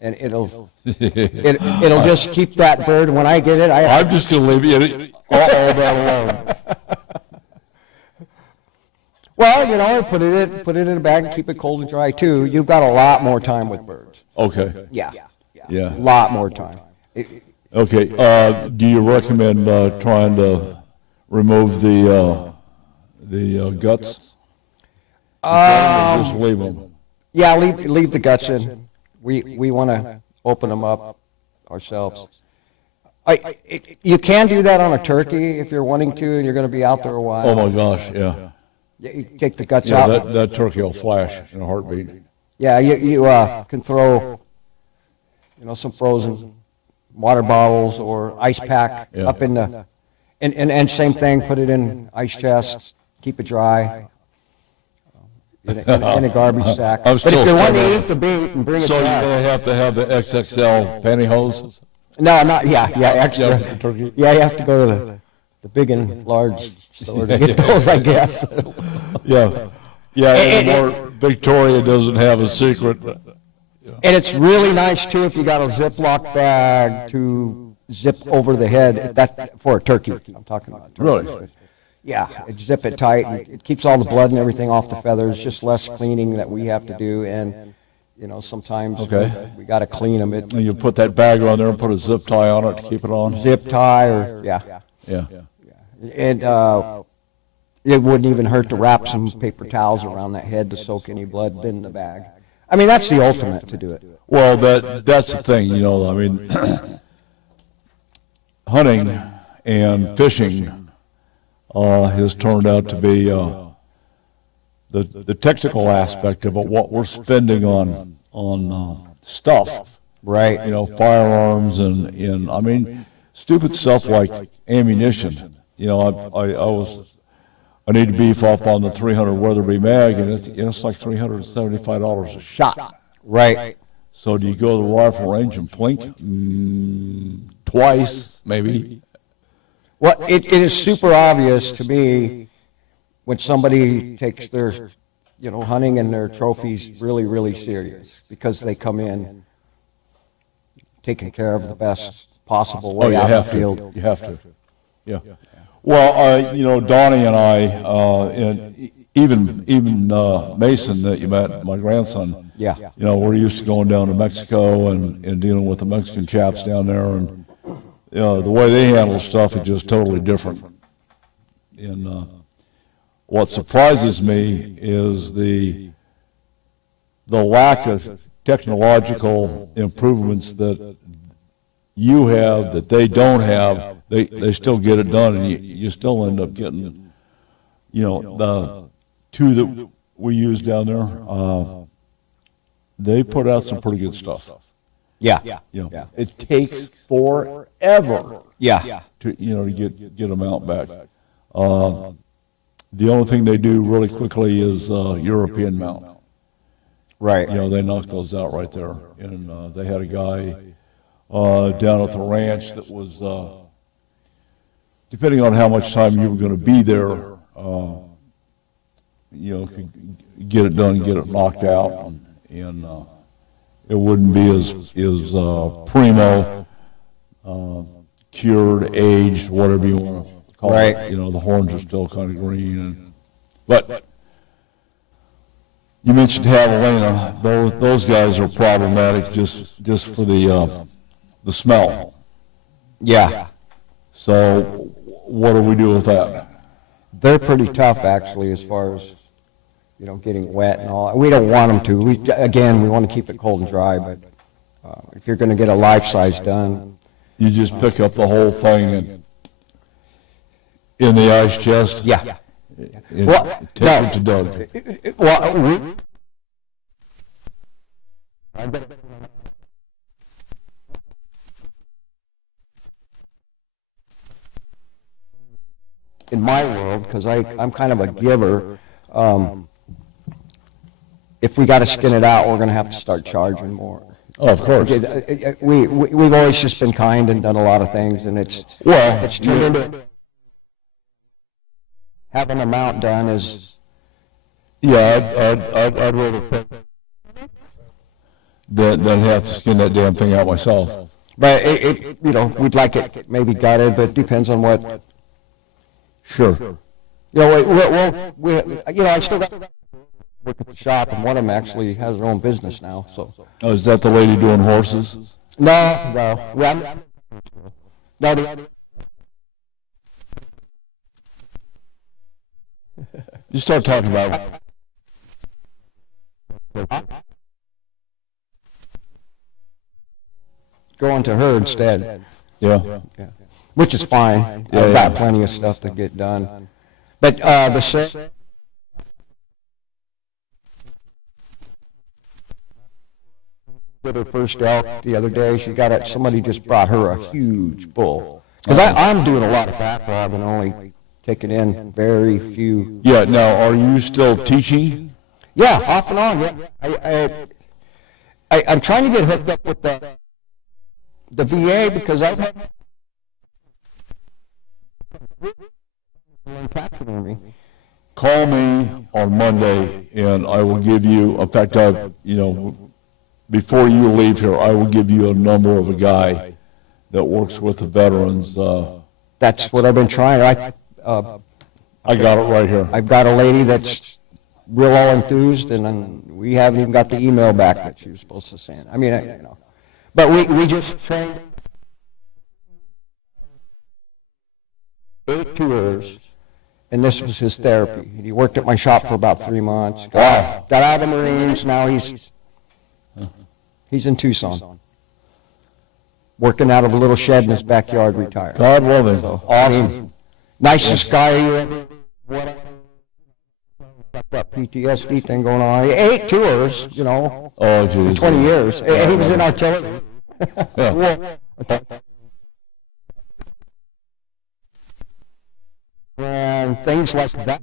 and it'll just keep that bird. When I get it, I'm just going to leave you all that alone. Well, you know, put it in a bag and keep it cold and dry too. You've got a lot more time with birds. Okay. Yeah. Yeah. A lot more time. Okay. Do you recommend trying to remove the guts? Just leave them. Yeah, leave the guts in. We want to open them up ourselves. You can do that on a turkey if you're wanting to, and you're going to be out there a while. Oh my gosh, yeah. You take the guts out. That turkey will flash in a heartbeat. Yeah, you can throw, some frozen water bottles or ice pack up in the, and same thing, put it in ice chest, keep it dry. In a garbage sack. But if you want to eat the bait and bring it back. So you're going to have the XXL pantyhose? No, extra. Turkey? Yeah, you have to go to the big and large store to get those, I guess. Yeah. Yeah, anymore, Victoria doesn't have a secret. And it's really nice, too, if you got a Ziploc bag to zip over the head. That's for a turkey. I'm talking about turkey. Really? Yeah, zip it tight. And it keeps all the blood and everything off the feathers. Just less cleaning that we have to do. And, sometimes we got to clean them. And you put that bag on there and put a zip tie on it to keep it on? Zip tie or, yeah. And it wouldn't even hurt to wrap some paper towels around that head to soak any blood in the bag. I mean, that's the ultimate to do it. Well, that's the thing, hunting and fishing has turned out to be the technical aspect of it, what we're spending on stuff. Right. Firearms and stupid stuff like ammunition. I need to beef up on the 300 Weatherby mag, and it's like $375 a shot. Right. So do you go to the rifle range and plink? Twice, maybe. Well, it is super obvious to me when somebody takes their, hunting and their trophies really, really serious, because they come in taking care of the best possible way out of the field. You have to. Yeah. Well, Donnie and I, and even Mason that you met, my grandson. Yeah. We're used to going down to Mexico and dealing with the Mexican chaps down there, and the way they handle stuff is just totally different. And what surprises me is the lack of technological improvements that you have that they don't have. They still get it done, and you still end up getting, the two that we use down there, they put out some pretty good stuff. Yeah. It takes forever. Yeah. To get them out back. The only thing they do really quickly is European mount. Right. They knock those out right there, and they had a guy down at the ranch that was, depending on how much time you were going to be there, could get it done, get it knocked out, and it wouldn't be as primo, cured, aged, whatever you want to call it. The horns are still kind of green, but you mentioned javelina. Those guys are problematic just for the smell. Yeah. So what do we do with that? They're pretty tough, actually, as far as, getting wet and all. We don't want them to. We want to keep it cold and dry, but if you're going to get a life size done. You just pick up the whole thing and in the ice chest? Yeah. Take it to Doug. In my world, because I'm kind of a giver, if we got to skin it out, we're going to have to start charging more. Oh, of course. We've always just been kind and done a lot of things, and it's turned into having a mount done is. Yeah, I'd rather pay. then have to skin that damn thing out myself. But it we'd like it maybe gutted, but it depends on what. Sure. I still got to work at the shop, and one of them actually has their own business now. So. Oh, is that the lady doing horses? No. You start talking about. Going to her instead. Yeah. Which is fine. I've got plenty of stuff to get done. But the with her first elk the other day, somebody just brought her a huge bull. Because I'm doing a lot of backlog and only taking in very few. Yeah, now, are you still teaching? Yeah, off and on, yeah. I'm trying to get hooked up with the VA because I've had Call me on Monday and I will give you, in fact, before you leave here, I will give you a number of a guy that works with the veterans. That's what I've been trying. I got it right here. I've got a lady that's real all enthused, and then we haven't even got the email back that she was supposed to send. I mean, but we just trained 8 tours, and this was his therapy. He worked at my shop for about 3 months. Got out of the Marines. Now he's in Tucson, working out of a little shed in his backyard, retired. God love him. So, Awesome. Nicest guy you ever. Got that PTSD thing going on. 8 tours, Oh, geez. in 20 years. He was in artillery. Yeah. And things like that.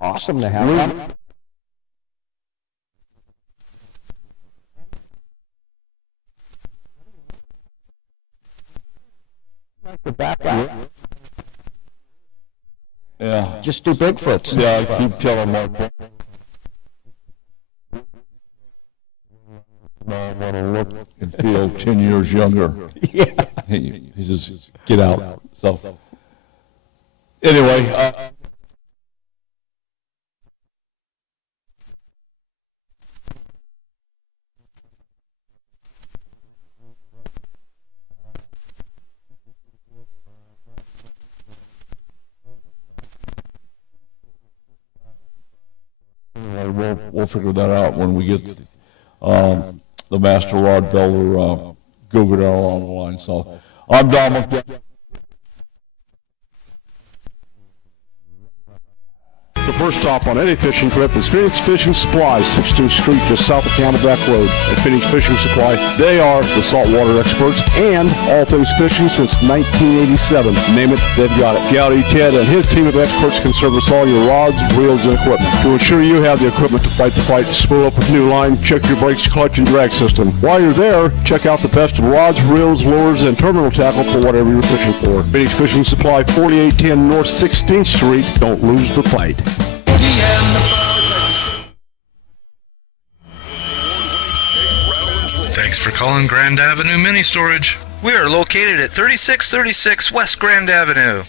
Awesome to have. The back out. Yeah. Just do Bigfoots. Yeah, I keep telling Mark. I want to look and feel 10 years younger. Yeah. He says, get out. So, anyway. We'll figure that out when we get the master rod builder Gugadar on the line. So I'm Don McDowell. The first stop on any fishing trip is Phoenix Fishing Supply, 16th Street, just south of Camelback Road. At Phoenix Fishing Supply, they are the saltwater experts and all things fishing since 1987. Name it, they've got it. Gowdy Ted and his team of experts can service all your rods, reels, and equipment. To ensure you have the equipment to fight the fight, spool up with new line, check your brakes, clutch, and drag system. While you're there, check out the best of rods, reels, lures, and terminal tackle for whatever you're fishing for. Phoenix Fishing Supply, 4810 North 16th Street. Don't lose the fight. Thanks for calling Grand Avenue Mini Storage. We are located at 3636 West Grand Avenue.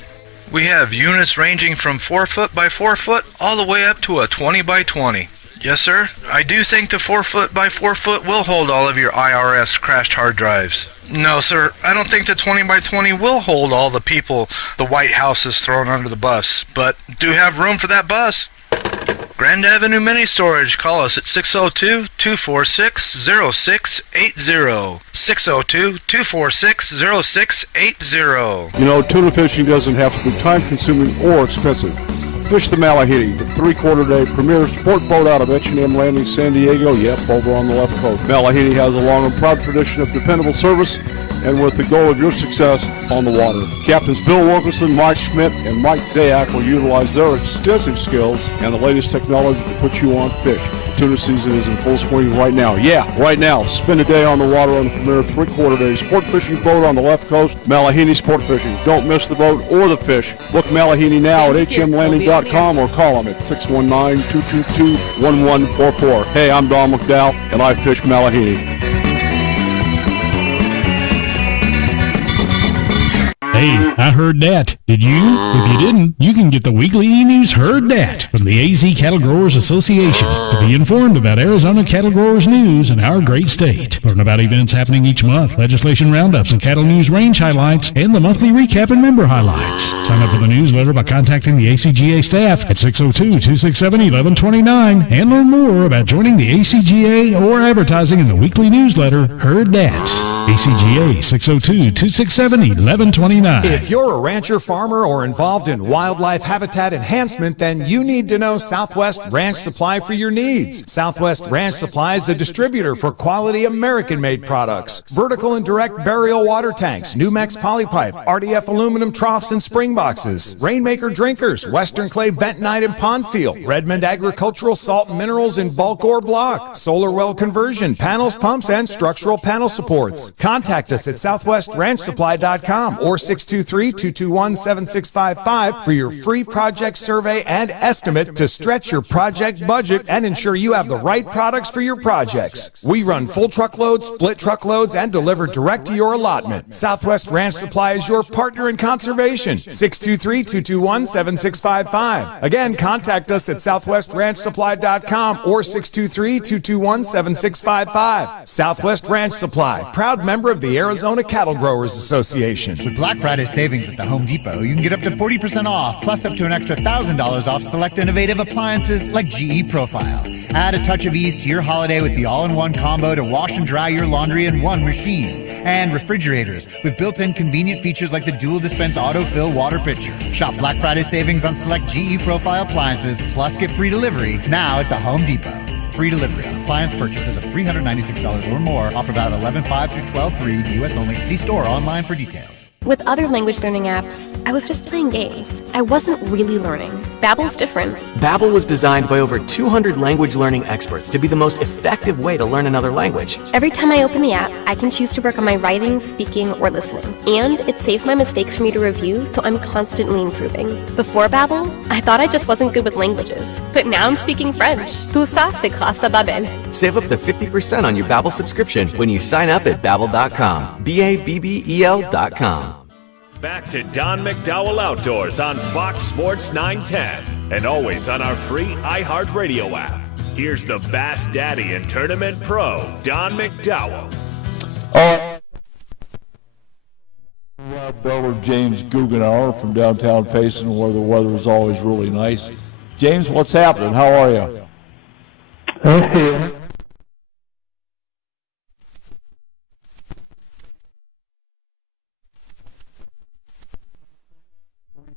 We have units ranging from 4 foot by 4 foot all the way up to a 20 by 20. Yes, sir. I do think the 4 foot by 4 foot will hold all of your IRS crashed hard drives. No, sir. I don't think the 20 by 20 will hold all the people the White House has thrown under the bus, but do have room for that bus. Grand Avenue Mini Storage. Call us at 602-246-0680. 602-246-0680. You know, tuna fishing doesn't have to be time-consuming or expensive. Fish the Malahiti, the three-quarter-day premier sport boat out of H&M Landing, San Diego. Yep, over on the left coast. Malahiti has a long and proud tradition of dependable service and with the goal of your success on the water. Captains Bill Wilkerson, Mike Schmidt, and Mike Zayak will utilize their extensive skills and the latest technology to put you on fish. Tuna season is in full swing right now. Yeah, right now. Spend a day on the water on the premier 3/4 day sport fishing boat on the left coast, Malahini Sport Fishing. Don't miss the boat or the fish. Book Malahini now at hmlanding.com or call them at 619-222-1144. Hey, I'm Don McDowell, and I fish Malahini. Hey, I heard that. Did you? If you didn't, you can get the weekly e-news Heard That from the AZ Cattle Growers Association to be informed about Arizona cattle growers news in our great state. Learn about events happening each month, legislation roundups and cattle news range highlights, and the monthly recap and member highlights. Sign up for the newsletter by contacting the ACGA staff at 602-267-1129 and learn more about joining the ACGA or advertising in the weekly newsletter Heard That. ACGA 602-267-1129. If you're a rancher, farmer, or involved in wildlife habitat enhancement, then you need to know Southwest Ranch Supply for your needs. Southwest Ranch Supply is a distributor for quality American-made products. Vertical and direct burial water tanks, Numex polypipe, RDF aluminum troughs and spring boxes, Rainmaker drinkers, Western Clay bentonite and pond seal, Redmond agricultural salt and minerals in bulk or block, solar well conversion, panels, pumps, and structural panel supports. Contact us at southwestranchsupply.com or 623-221-7655 for your free project survey and estimate to stretch your project budget and ensure you have the right products for your projects. We run full truckloads, split truckloads, and deliver direct to your allotment. Southwest Ranch Supply is your partner in conservation. 623-221-7655. Again, contact us at southwestranchsupply.com or 623-221-7655. Southwest Ranch Supply, proud member of the Arizona Cattle Growers Association. With Black Friday savings at the Home Depot, you can get up to 40% off, plus up to an extra $1,000 off select innovative appliances like GE Profile. Add a touch of ease to your holiday with the all-in-one combo to wash and dry your laundry in one machine. And refrigerators with built-in convenient features like the dual dispense autofill water pitcher. Shop Black Friday savings on select GE Profile appliances, plus get free delivery now at the Home Depot. Free delivery on appliance purchases of $396 or more. Offer valid 11/5 through 12/3. U.S. only. See store online for details. With other language learning apps, I was just playing games. I wasn't really learning. Babbel's different. Babbel was designed by over 200 language learning experts to be the most effective way to learn another language. Every time I open the app, I can choose to work on my writing, speaking, or listening. And it saves my mistakes for me to review, so I'm constantly improving. Before Babbel, I thought I just wasn't good with languages. But now I'm speaking French. Tout ça, c'est grâce à Babbel. Save up to 50% on your Babbel subscription when you sign up at Babbel.com. BABBEL.com. Back to Don McDowell Outdoors on Fox Sports 910 and always on our free iHeartRadio app. Here's the Bass Daddy and Tournament Pro, Don McDowell. Brother James Guggenauer from downtown Payson, where the weather is always really nice. James, what's happening? How are you? Okay.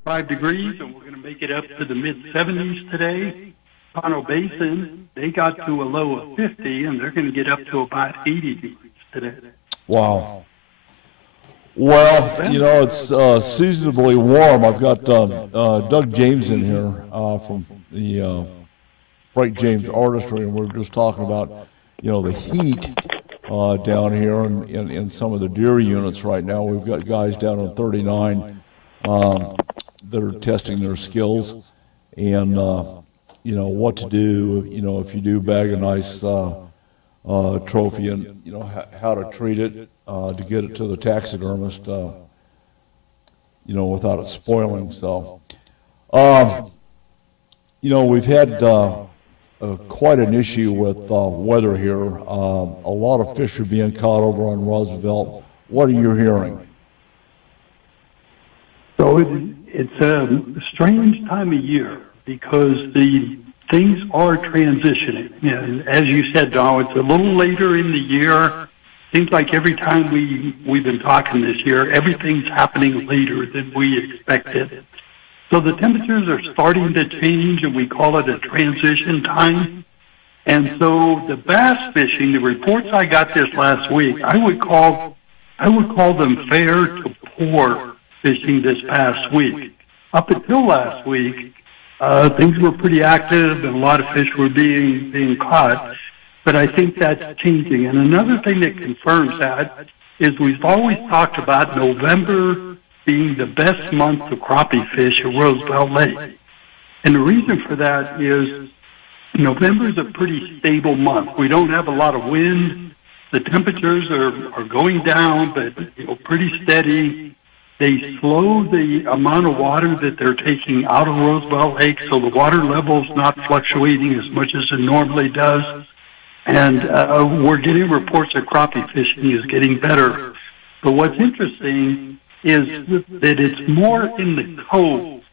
5 degrees, and we're going to make it up to the mid-70s today. Pono Basin, they got to a low of 50, and they're going to get up to about 80 degrees today. Wow. Well, you know, it's seasonably warm. I've got Doug James in here from the Frank James Artistry, and we're just talking about, you know, the heat down here in some of the deer units right now. We've got guys down on 39 that are testing their skills and, you know, what to do, you know, if you do bag a nice trophy and, you know, how to treat it to get it to the taxidermist, you know, without it spoiling. So, you know, we've had quite an issue with weather here. A lot of fish are being caught over on Roosevelt. What are you hearing? So it's a strange time of year because the things are transitioning. And as you said, Don, it's a little later in the year. Seems like every time we've been talking this year, everything's happening later than we expected. So the temperatures are starting to change, and we call it a transition time. And so the bass fishing, the reports I got this last week, I would call them fair to poor fishing this past week. Up until last week, things were pretty active and a lot of fish were being caught. But I think that's changing. And another thing that confirms that is we've always talked about November being the best month to crappie fish at Roosevelt Lake. And the reason for that is November is a pretty stable month. We don't have a lot of wind. The temperatures are going down, but pretty steady. They slow the amount of water that they're taking out of Roosevelt Lake, so the water level's not fluctuating as much as it normally does. And we're getting reports that crappie fishing is getting better. But what's interesting is that it's more in the coves.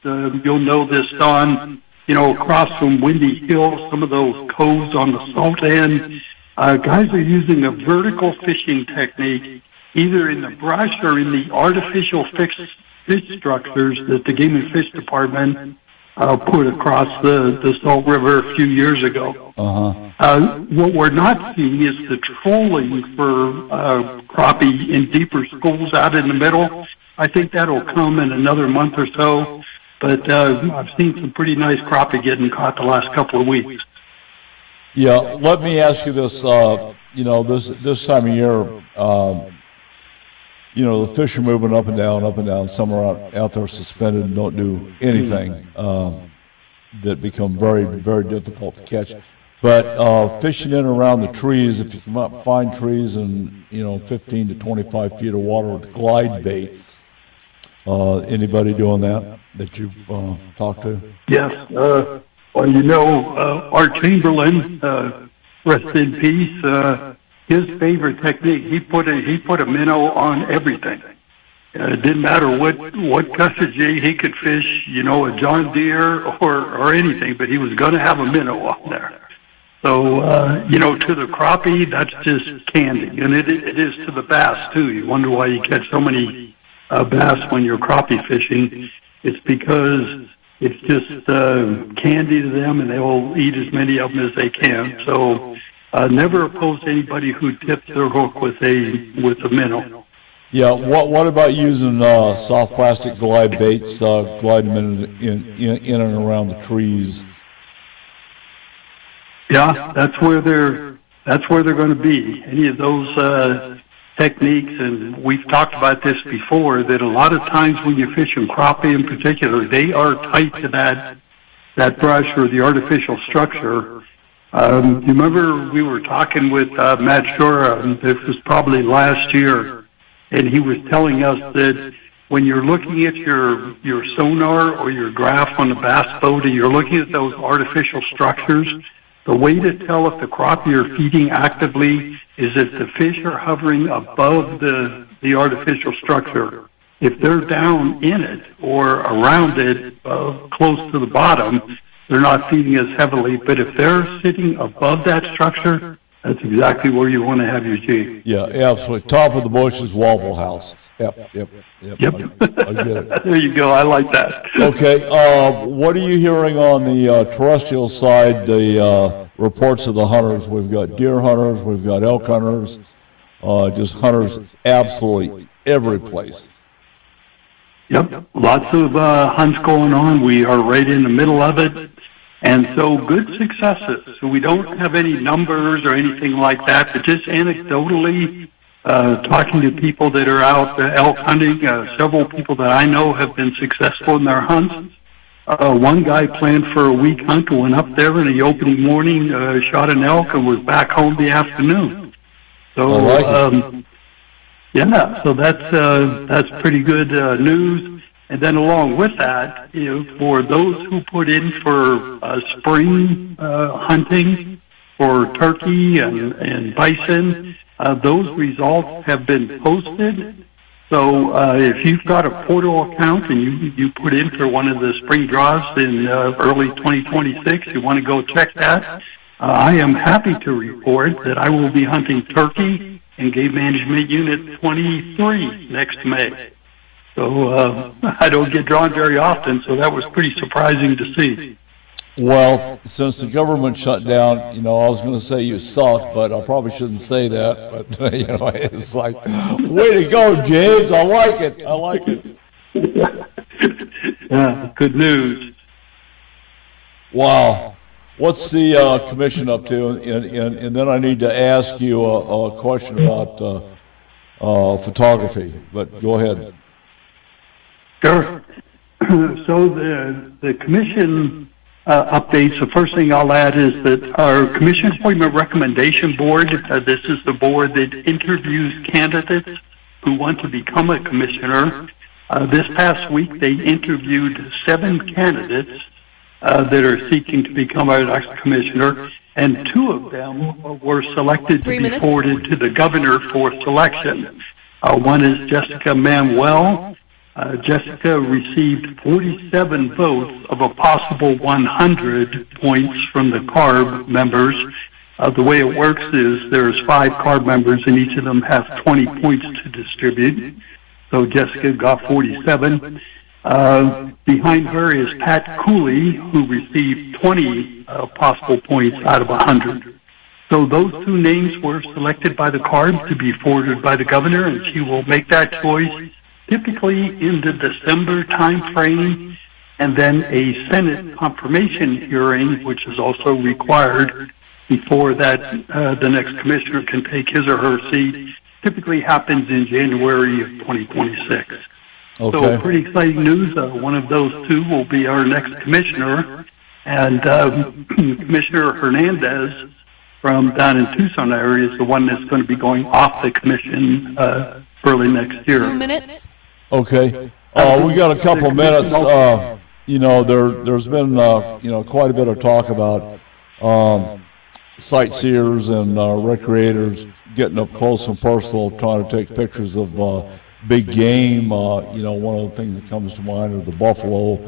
You'll know this, Don, across from Windy Hill, some of those coves on the salt end. Guys are using a vertical fishing technique, either in the brush or in the artificial fish structures that the Game and Fish Department put across the Salt River a few years ago. What we're not seeing is the trolling for crappie in deeper schools out in the middle. I think that'll come in another month or so, but I've seen some pretty nice crappie getting caught the last couple of weeks. Yeah, let me ask you this. This time of year, the fish are moving up and down. Some are out there suspended and don't do anything. That become very, very difficult to catch. But fishing in and around the trees, if you come up, find trees in 15 to 25 feet of water with glide baits. Anybody doing that you've talked to? Yes. Art Chamberlain, rest in peace. His favorite technique, he put a minnow on everything. It didn't matter what custard he could fish, a John Deere or anything, but he was going to have a minnow on there. So, to the crappie, that's just candy. And it is to the bass, too. You wonder why you catch so many bass when you're crappie fishing. It's because it's just candy to them, and they'll eat as many of them as they can. So, never oppose anybody who tips their hook with a minnow. Yeah. What about using soft plastic glide baits, gliding them in and around the trees? Yeah, that's where they're going to be. Any of those techniques, and we've talked about this before, that a lot of times when you're fishing crappie in particular, they are tight to that brush or the artificial structure. You remember we were talking with Matt Shura, this was probably last year, and he was telling us that when you're looking at your sonar or your graph on the bass boat and you're looking at those artificial structures, the way to tell if the crappie are feeding actively is if the fish are hovering above the artificial structure. If they're down in it or around it, close to the bottom, they're not feeding as heavily. But if they're sitting above that structure, that's exactly where you want to have your jig. Yeah, absolutely. Top of the bushes, Waffle House. Yep. I get it. There you go. I like that. Okay. What are you hearing on the terrestrial side, the reports of the hunters? We've got deer hunters, we've got elk hunters, just hunters absolutely every place. Yep. Lots of hunts going on. We are right in the middle of it. And so good successes. So we don't have any numbers or anything like that, but just anecdotally, talking to people that are out elk hunting, several people that I know have been successful in their hunts. One guy planned for a week hunt, went up there in the opening morning, shot an elk, and was back home the afternoon. So, yeah, so that's pretty good news. And then along with that, for those who put in for spring hunting for turkey and bison, those results have been posted. So if you've got a portal account and you put in for one of the spring draws in early 2026, you want to go check that, I am happy to report that I will be hunting turkey in Game Management Unit 23 next May. So I don't get drawn very often, so that was pretty surprising to see. Well, since the government shut down, I was going to say you suck, but I probably shouldn't say that. But, it's like, way to go, James. I like it. Yeah, good news. Wow. What's the commission up to? And then I need to ask you a question about photography, but go ahead. Sure. So the commission updates, the first thing I'll add is that our Commission Appointment Recommendation Board, this is the board that interviews candidates who want to become a commissioner. This past week, they interviewed 7 candidates that are seeking to become our next commissioner, and 2 of them were selected to be forwarded to the governor for selection. One is Jessica Manuel. Jessica received 47 votes of a possible 100 points from the CARB members. The way it works is there's 5 CARB members, and each of them has 20 points to distribute. So Jessica got 47. Behind her is Pat Cooley, who received 20 possible points out of 100. So those 2 names were selected by the CARB to be forwarded by the governor, and she will make that choice typically in the December time frame, and then a Senate confirmation hearing, which is also required before that the next commissioner can take his or her seat, typically happens in January of 2026. Okay. So pretty exciting news. One of those 2 will be our next commissioner, and Commissioner Hernandez from down in Tucson area is the one that's going to be going off the commission early next year. 2 minutes. Okay. We got a couple of minutes. There's been quite a bit of talk about sightseers and recreators getting up close and personal, trying to take pictures of big game. One of the things that comes to mind are the buffalo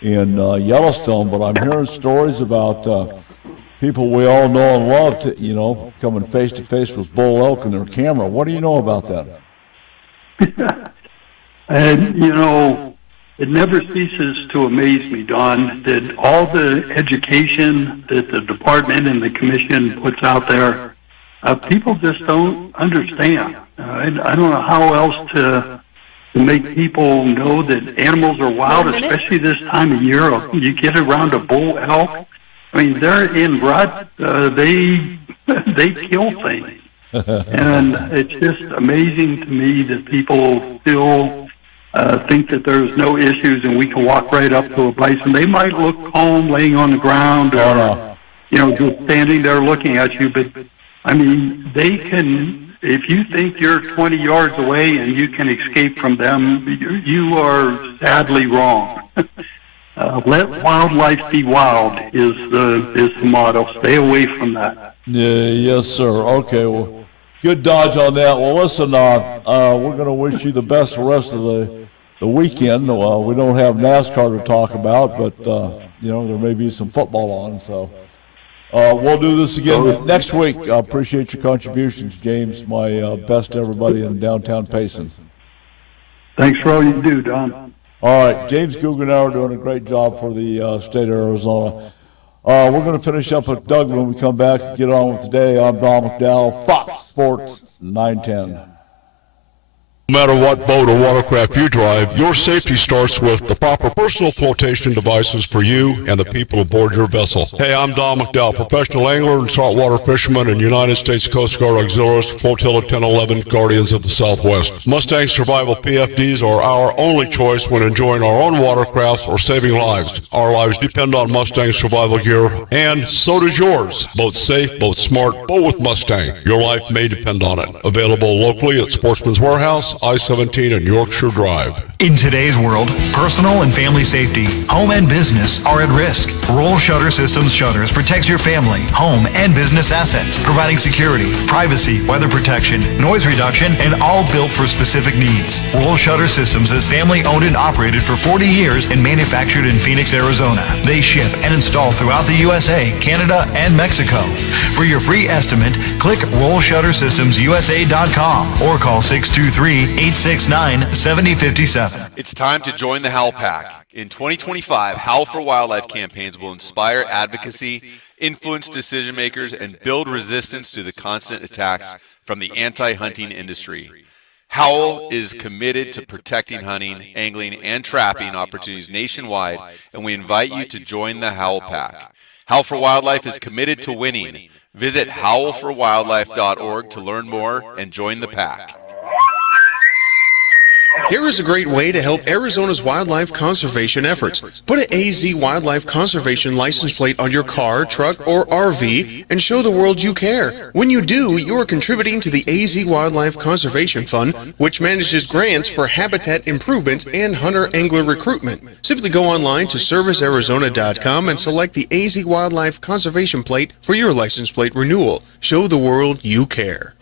in Yellowstone. But I'm hearing stories about people we all know and love, coming face to face with bull elk and their camera. What do you know about that? And, it never ceases to amaze me, Don, that all the education that the department and the commission puts out there, people just don't understand. I don't know how else to make people know that animals are wild, especially this time of year. You get around a bull elk, I mean, they're in rut. They kill things. And it's just amazing to me that people still think that there's no issues and we can walk right up to a bison. They might look calm laying on the ground or, just standing there looking at you. But, I mean, they can, if you think you're 20 yards away and you can escape from them, you are sadly wrong. Let wildlife be wild is the motto. Stay away from that. Yeah, yes, sir. Okay, well, good dodge on that. Well, listen, we're going to wish you the best the rest of the weekend. We don't have NASCAR to talk about, but, there may be some football on. So we'll do this again next week. I appreciate your contributions, James. My best to everybody in downtown Payson. Thanks for all you do, Don. All right, James Guggenauer doing a great job for the state of Arizona. We're going to finish up with Doug when we come back and get on with today. I'm Don McDowell, Fox Sports 910. No matter what boat or watercraft you drive, your safety starts with the proper personal flotation devices for you and the people aboard your vessel. Hey, I'm Don McDowell, professional angler and saltwater fisherman and United States Coast Guard Auxiliaries, Flotilla 1011 Guardians of the Southwest. Mustang Survival PFDs are our only choice when enjoying our own watercraft or saving lives. Our lives depend on Mustang survival gear, and so does yours. Boat safe, boat smart, boat with Mustang. Your life may depend on it. Available locally at Sportsman's Warehouse, I-17 and Yorkshire Drive. In today's world, personal and family safety, home and business are at risk. Roll Shutter Systems Shutters protects your family, home, and business assets, providing security, privacy, weather protection, noise reduction, and all built for specific needs. Roll Shutter Systems is family owned and operated for 40 years and manufactured in Phoenix, Arizona. They ship and install throughout the USA, Canada, and Mexico. For your free estimate, click RollShutterSystemsUSA.com or call 623-869-7057. It's time to join the Howl Pack. In 2025, Howl for Wildlife campaigns will inspire advocacy, influence decision makers, and build resistance to the constant attacks from the anti-hunting industry. Howl is committed to protecting hunting, angling, and trapping opportunities nationwide, and we invite you to join the Howl Pack. Howl for Wildlife is committed to winning. Visit howlforwildlife.org to learn more and join the pack. Here is a great way to help Arizona's wildlife conservation efforts. Put an AZ Wildlife Conservation license plate on your car, truck, or RV and show the world you care. When you do, you are contributing to the AZ Wildlife Conservation Fund, which manages grants for habitat improvements and hunter-angler recruitment. Simply go online to servicearizona.com and select the AZ Wildlife Conservation plate for your license plate renewal. Show the world you care.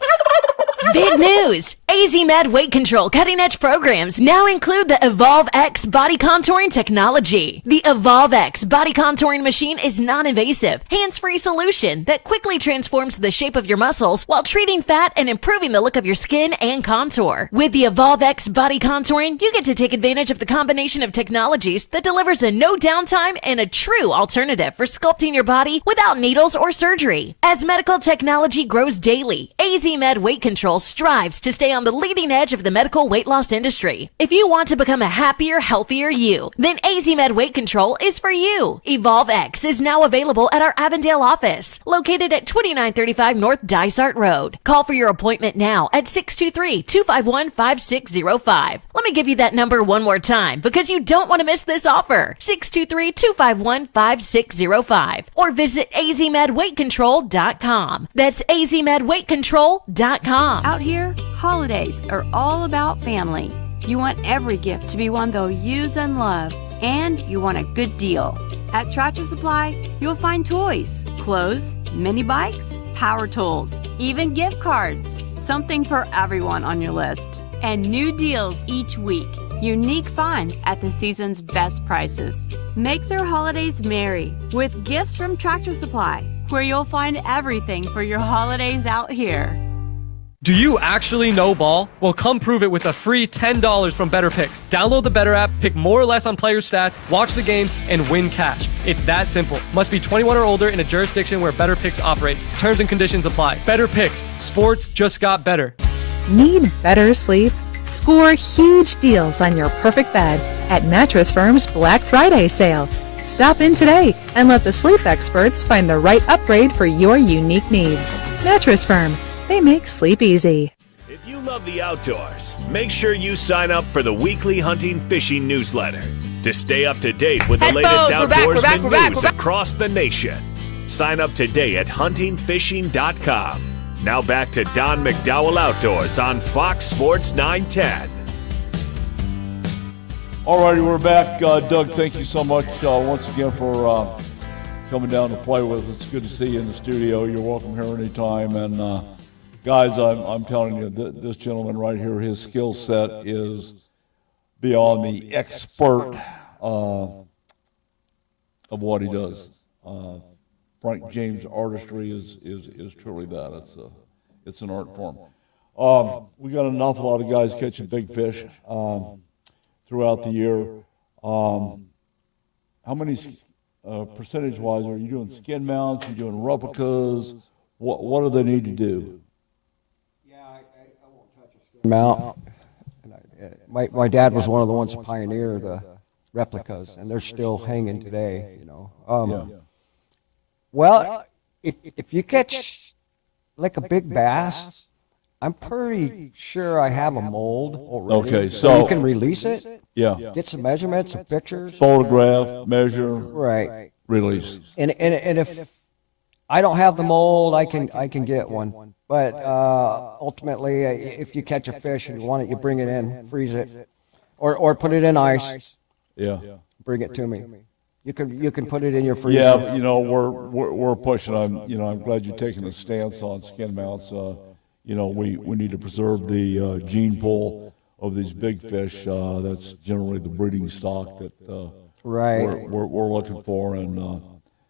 Big news! AZ Med Weight Control cutting-edge programs now include the Evolve X body contouring technology. The Evolve X body contouring machine is non-invasive, hands-free solution that quickly transforms the shape of your muscles while treating fat and improving the look of your skin and contour. With the Evolve X body contouring, you get to take advantage of the combination of technologies that delivers a no downtime and a true alternative for sculpting your body without needles or surgery. As medical technology grows daily, AZ Med Weight Control strives to stay on the leading edge of the medical weight loss industry. If you want to become a happier, healthier you, then AZ Med Weight Control is for you. Evolve X is now available at our Avondale office, located at 2935 North Dysart Road. Call for your appointment now at 623-251-5605. Let me give you that number one more time because you don't want to miss this offer. 623-251-5605 or visit azmedweightcontrol.com. That's azmedweightcontrol.com. Out here, holidays are all about family. You want every gift to be one they'll use and love, and you want a good deal. At Tractor Supply, you'll find toys, clothes, mini bikes, power tools, even gift cards. Something for everyone on your list. And new deals each week. Unique finds at the season's best prices. Make their holidays merry with gifts from Tractor Supply, where you'll find everything for your holidays out here. Do you actually know ball? Well, come prove it with a free $10 from Better Picks. Download the Better app, pick more or less on player stats, watch the games, and win cash. It's that simple. Must be 21 or older in a jurisdiction where Better Picks operates. Terms and conditions apply. Better Picks. Sports just got better. Need better sleep? Score huge deals on your perfect bed at Mattress Firm's Black Friday sale. Stop in today and let the sleep experts find the right upgrade for your unique needs. Mattress Firm. They make sleep easy. If you love the outdoors, make sure you sign up for the weekly hunting fishing newsletter to stay up to date with the latest outdoorsman news across the nation. Sign up today at huntingfishing.com. Now back to Don McDowell Outdoors on Fox Sports 910. All righty, we're back. Doug, thank you so much once again for coming down to play with us. It's good to see you in the studio. You're welcome here anytime. And guys, I'm telling you, this gentleman right here, his skill set is beyond the expert of what he does. Frank James artistry is truly that. It's an art form. We got an awful lot of guys catching big fish throughout the year. How many percentage-wise are you doing skin mounts? You doing replicas? What do they need to do? Mount. My dad was one of the ones to pioneer the replicas, and they're still hanging today. You know. Well, if you catch like a big bass, I'm pretty sure I have a mold already. Okay, so you can release it. Yeah. Get some measurements, some pictures. Photograph, measure. Right. Release. And if I don't have the mold, I can get one. But ultimately, if you catch a fish and you want it, you bring it in, freeze it, or put it in ice. Yeah. Bring it to me. You can put it in your freezer. Yeah, you know we're pushing. I'm glad you're taking the stance on skin mounts. You know we need to preserve the gene pool of these big fish. That's generally the breeding stock that right. we're looking for, and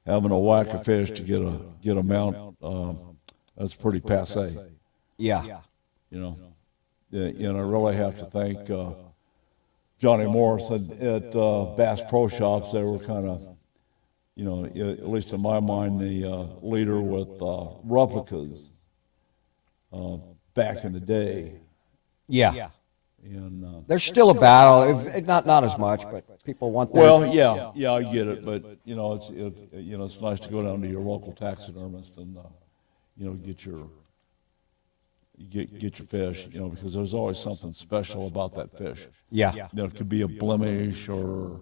having a whack of fish to get a mount. That's pretty passé. Yeah. You know, and I really have to thank Johnny Morris at Bass Pro Shops. They were kind of, you know, at least in my mind, the leader with replicas back in the day. Yeah. And There's still a battle, not as much, but people want their. well, yeah, I get it, but you know, it's nice to go down to your local taxidermist and you know, get your fish, you know, because there's always something special about that fish. Yeah. You know, it could be a blemish or,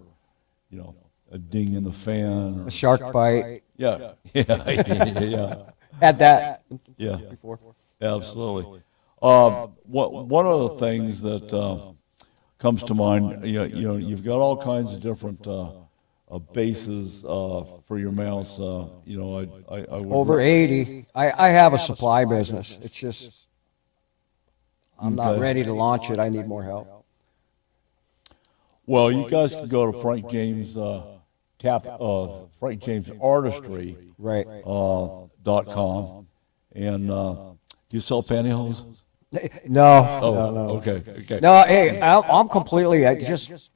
you know, a ding in the fan. Or A shark bite. Yeah, yeah. Had that. Yeah. Before. Absolutely. One of the things that comes to mind, you know, you've got all kinds of different bases for your mounts. You know, I would Over 80. I have a supply business. It's just, I'm not Okay. ready to launch it. I need more help. Well, you guys can go to Frank James Frank James Artistry Right. .com and do you sell pantyhose? No. Oh, no. okay. No, hey, I'm completely, I just,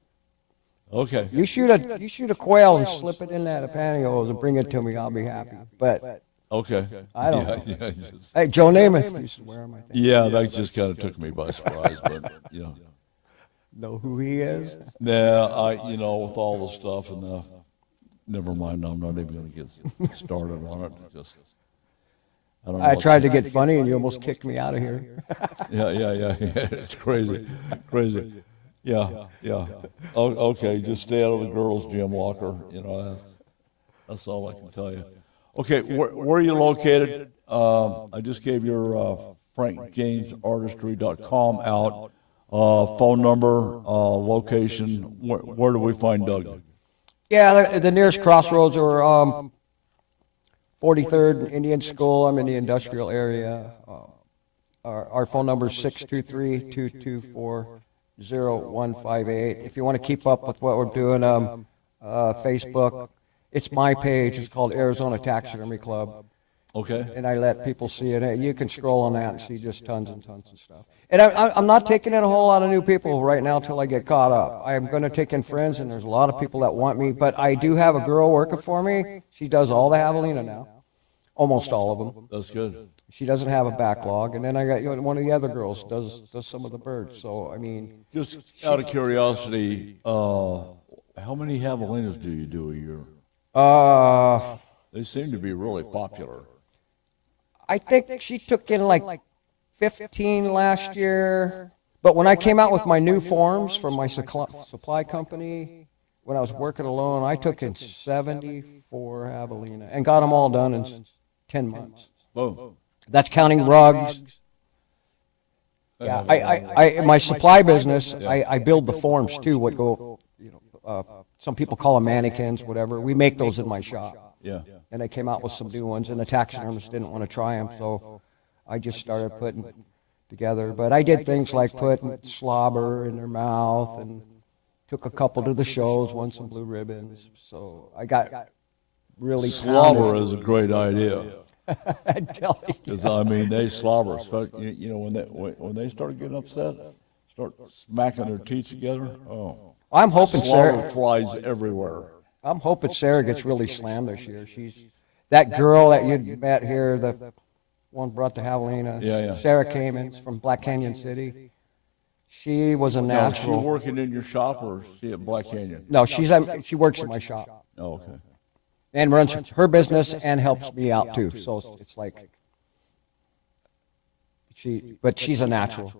Okay. you shoot a quail and slip it in that pantyhose and bring it to me, I'll be happy. But Okay. I don't know. Yeah, Hey, Joe Namath used to wear them, I think. yeah, that just kind of took me by surprise, but you know. Know who he is? Nah, you know, with all the stuff and never mind. I'm not even going to get started on it. Just, I don't know. I tried to get funny and you almost kicked me out of here. Yeah. It's crazy. Yeah. Okay, just stay out of the girls' gym locker. You know, that's all I can tell you. Okay, where are you located? I just gave your FrankJamesArtistry.com out. Phone number, location. Where do we find Doug? Yeah, the nearest crossroads are 43rd Indian School. I'm in the industrial area. Our phone number is 623-224-0158. If you want to keep up with what we're doing, Facebook, it's my page. It's called Arizona Taxidermy Club. Okay. And I let people see it. You can scroll on that and see just tons and tons of stuff. And I'm not taking in a whole lot of new people right now until I get caught up. I'm going to take in friends, and there's a lot of people that want me. But I do have a girl working for me. She does all the javelina now, almost all of them. That's good. She doesn't have a backlog. And then I got one of the other girls does some of the birds. So, I mean. Just out of curiosity, how many javelinas do you do a year? They seem to be really popular. I think she took in like 15 last year. But when I came out with my new forms from my supply company, when I was working alone, I took in 74 javelina and got them all done in 10 months. Whoa. That's counting rugs. Yeah, I my supply business, I build the forms too, what go, you know, some people call them mannequins, whatever. We make those in my shop. Yeah. And I came out with some new ones, and the taxidermists didn't want to try them, so I just started putting together. But I did things like putting slobber in their mouth, and took a couple to the shows, won some blue ribbons. So I got really Slobber is a great idea. I tell you. Because I mean, they slobber. You know, when they start getting upset, start smacking their teeth together. Oh, I'm hoping slobber Sarah flies everywhere. I'm hoping Sarah gets really slammed this year. She's that girl that you met here, the one brought the javelina. Yeah. Sarah Kamens from Black Canyon City. She was a Now, is she natural. working in your shop or is she at Black Canyon? No, she works in my shop. Oh, okay. And runs her business and helps me out too. So it's like but she's a natural.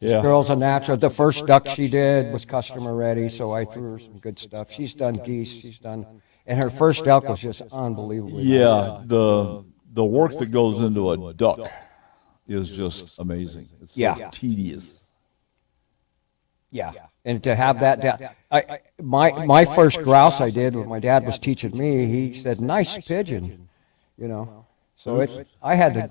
This Yeah. girl's a natural. The first duck she did was customer ready, so I threw her some good stuff. She's done geese, and her first duck was just unbelievable. Yeah, the work that goes into a duck is just amazing. It's so tedious. Yeah, and to have that down. My first grouse I did when my dad was teaching me, he said, "Nice pigeon," you know. So I had to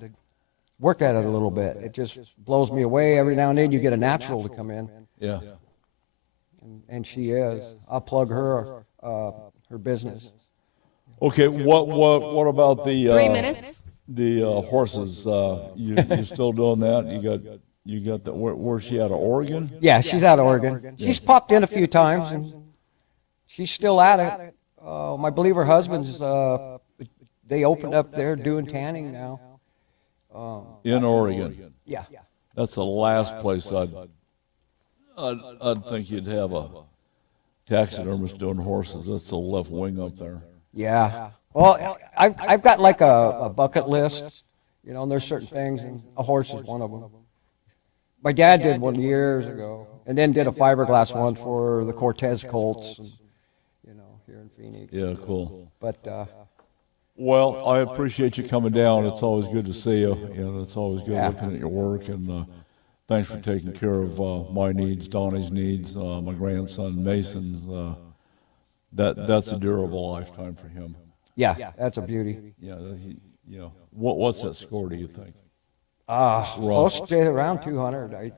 work at it a little bit. It just blows me away. Every now and then you get a natural to come in. Yeah. And she is. I'll plug her business. Okay, what about the 3 minutes. The horses? You still doing that? You got that? Where's she out of Oregon? Yeah, she's out of Oregon. She's popped in a few times, and she's still at it. I believe her husband's. They opened up there doing tanning now. In Oregon. Yeah. That's the last place I'd I'd think you'd have a taxidermist doing horses. That's the left wing up there. Yeah. Well, I've got like a bucket list, you know, and there's certain things, and a horse is one of them. My dad did one years ago, and then did a fiberglass one for the Cortez Colts, and, you know, here in Phoenix. Yeah, cool. But, well, I appreciate you coming down. It's always good to see you. You know, it's always good looking at your work, and thanks for taking care of my needs, Donnie's needs, my grandson Mason's. That's a durable lifetime for him. Yeah, that's a beauty. Yeah, you know, what's that score? Do you think? Close to around 200.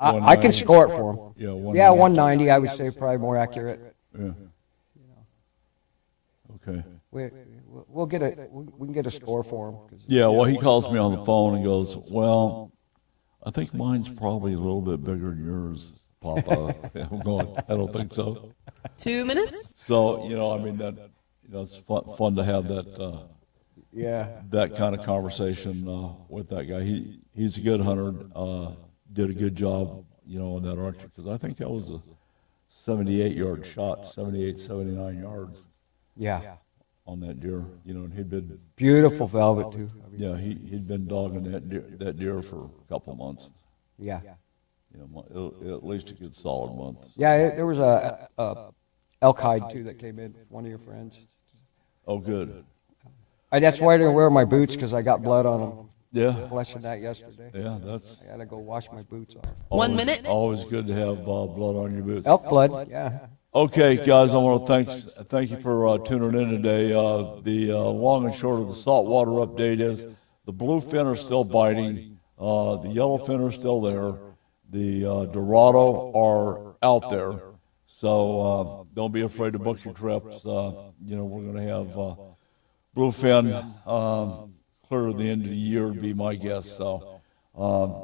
I can score it for him. Yeah, 190. I would say probably more accurate. Yeah. Okay. We'll get a we can get a score for him. Yeah, well, he calls me on the phone and goes, "Well, I think mine's probably a little bit bigger than yours, Papa." I'm going, "I don't think so." 2 minutes? So, you know, I mean, that, you know, it's fun to have that, that kind of conversation with that guy. He's a good hunter, did a good job, you know, on that archer, because I think that was a 78-yard shot, 79 yards. Yeah. On that deer, you know, and he'd been beautiful velvet too. Yeah, he'd been dogging that deer for a couple of months. Yeah. You know, at least a good solid month. Yeah, there was a elk hide too that came in. One of your friends. Oh, good. That's why I didn't wear my boots, because I got blood on them. Yeah. Fleshing that yesterday. Yeah, that's. I gotta go wash my boots off. 1 minute. Always good to have blood on your boots. Elk blood. Yeah. Okay, guys, I want to thank you for tuning in today. The long and short of the saltwater update is the bluefin are still biting. The yellowfin are still there. The Dorado are out there. So don't be afraid to book your trips. You know, we're going to have bluefin clear to the end of the year, would be my guess. So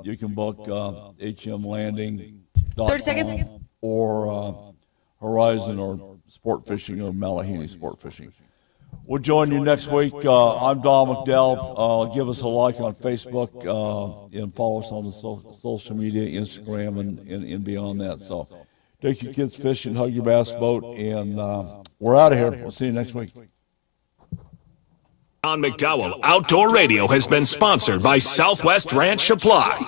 you can book HMLanding.com 30 seconds. or Horizon or Sport Fishing or Malahini Sport Fishing. We'll join you next week. I'm Don McDowell. Give us a like on Facebook and follow us on the social media, Instagram, and beyond that. So take your kids fishing, hug your bass boat, and we're out of here. We'll see you next week. Don McDowell Outdoor Radio has been sponsored by Southwest Ranch Supply.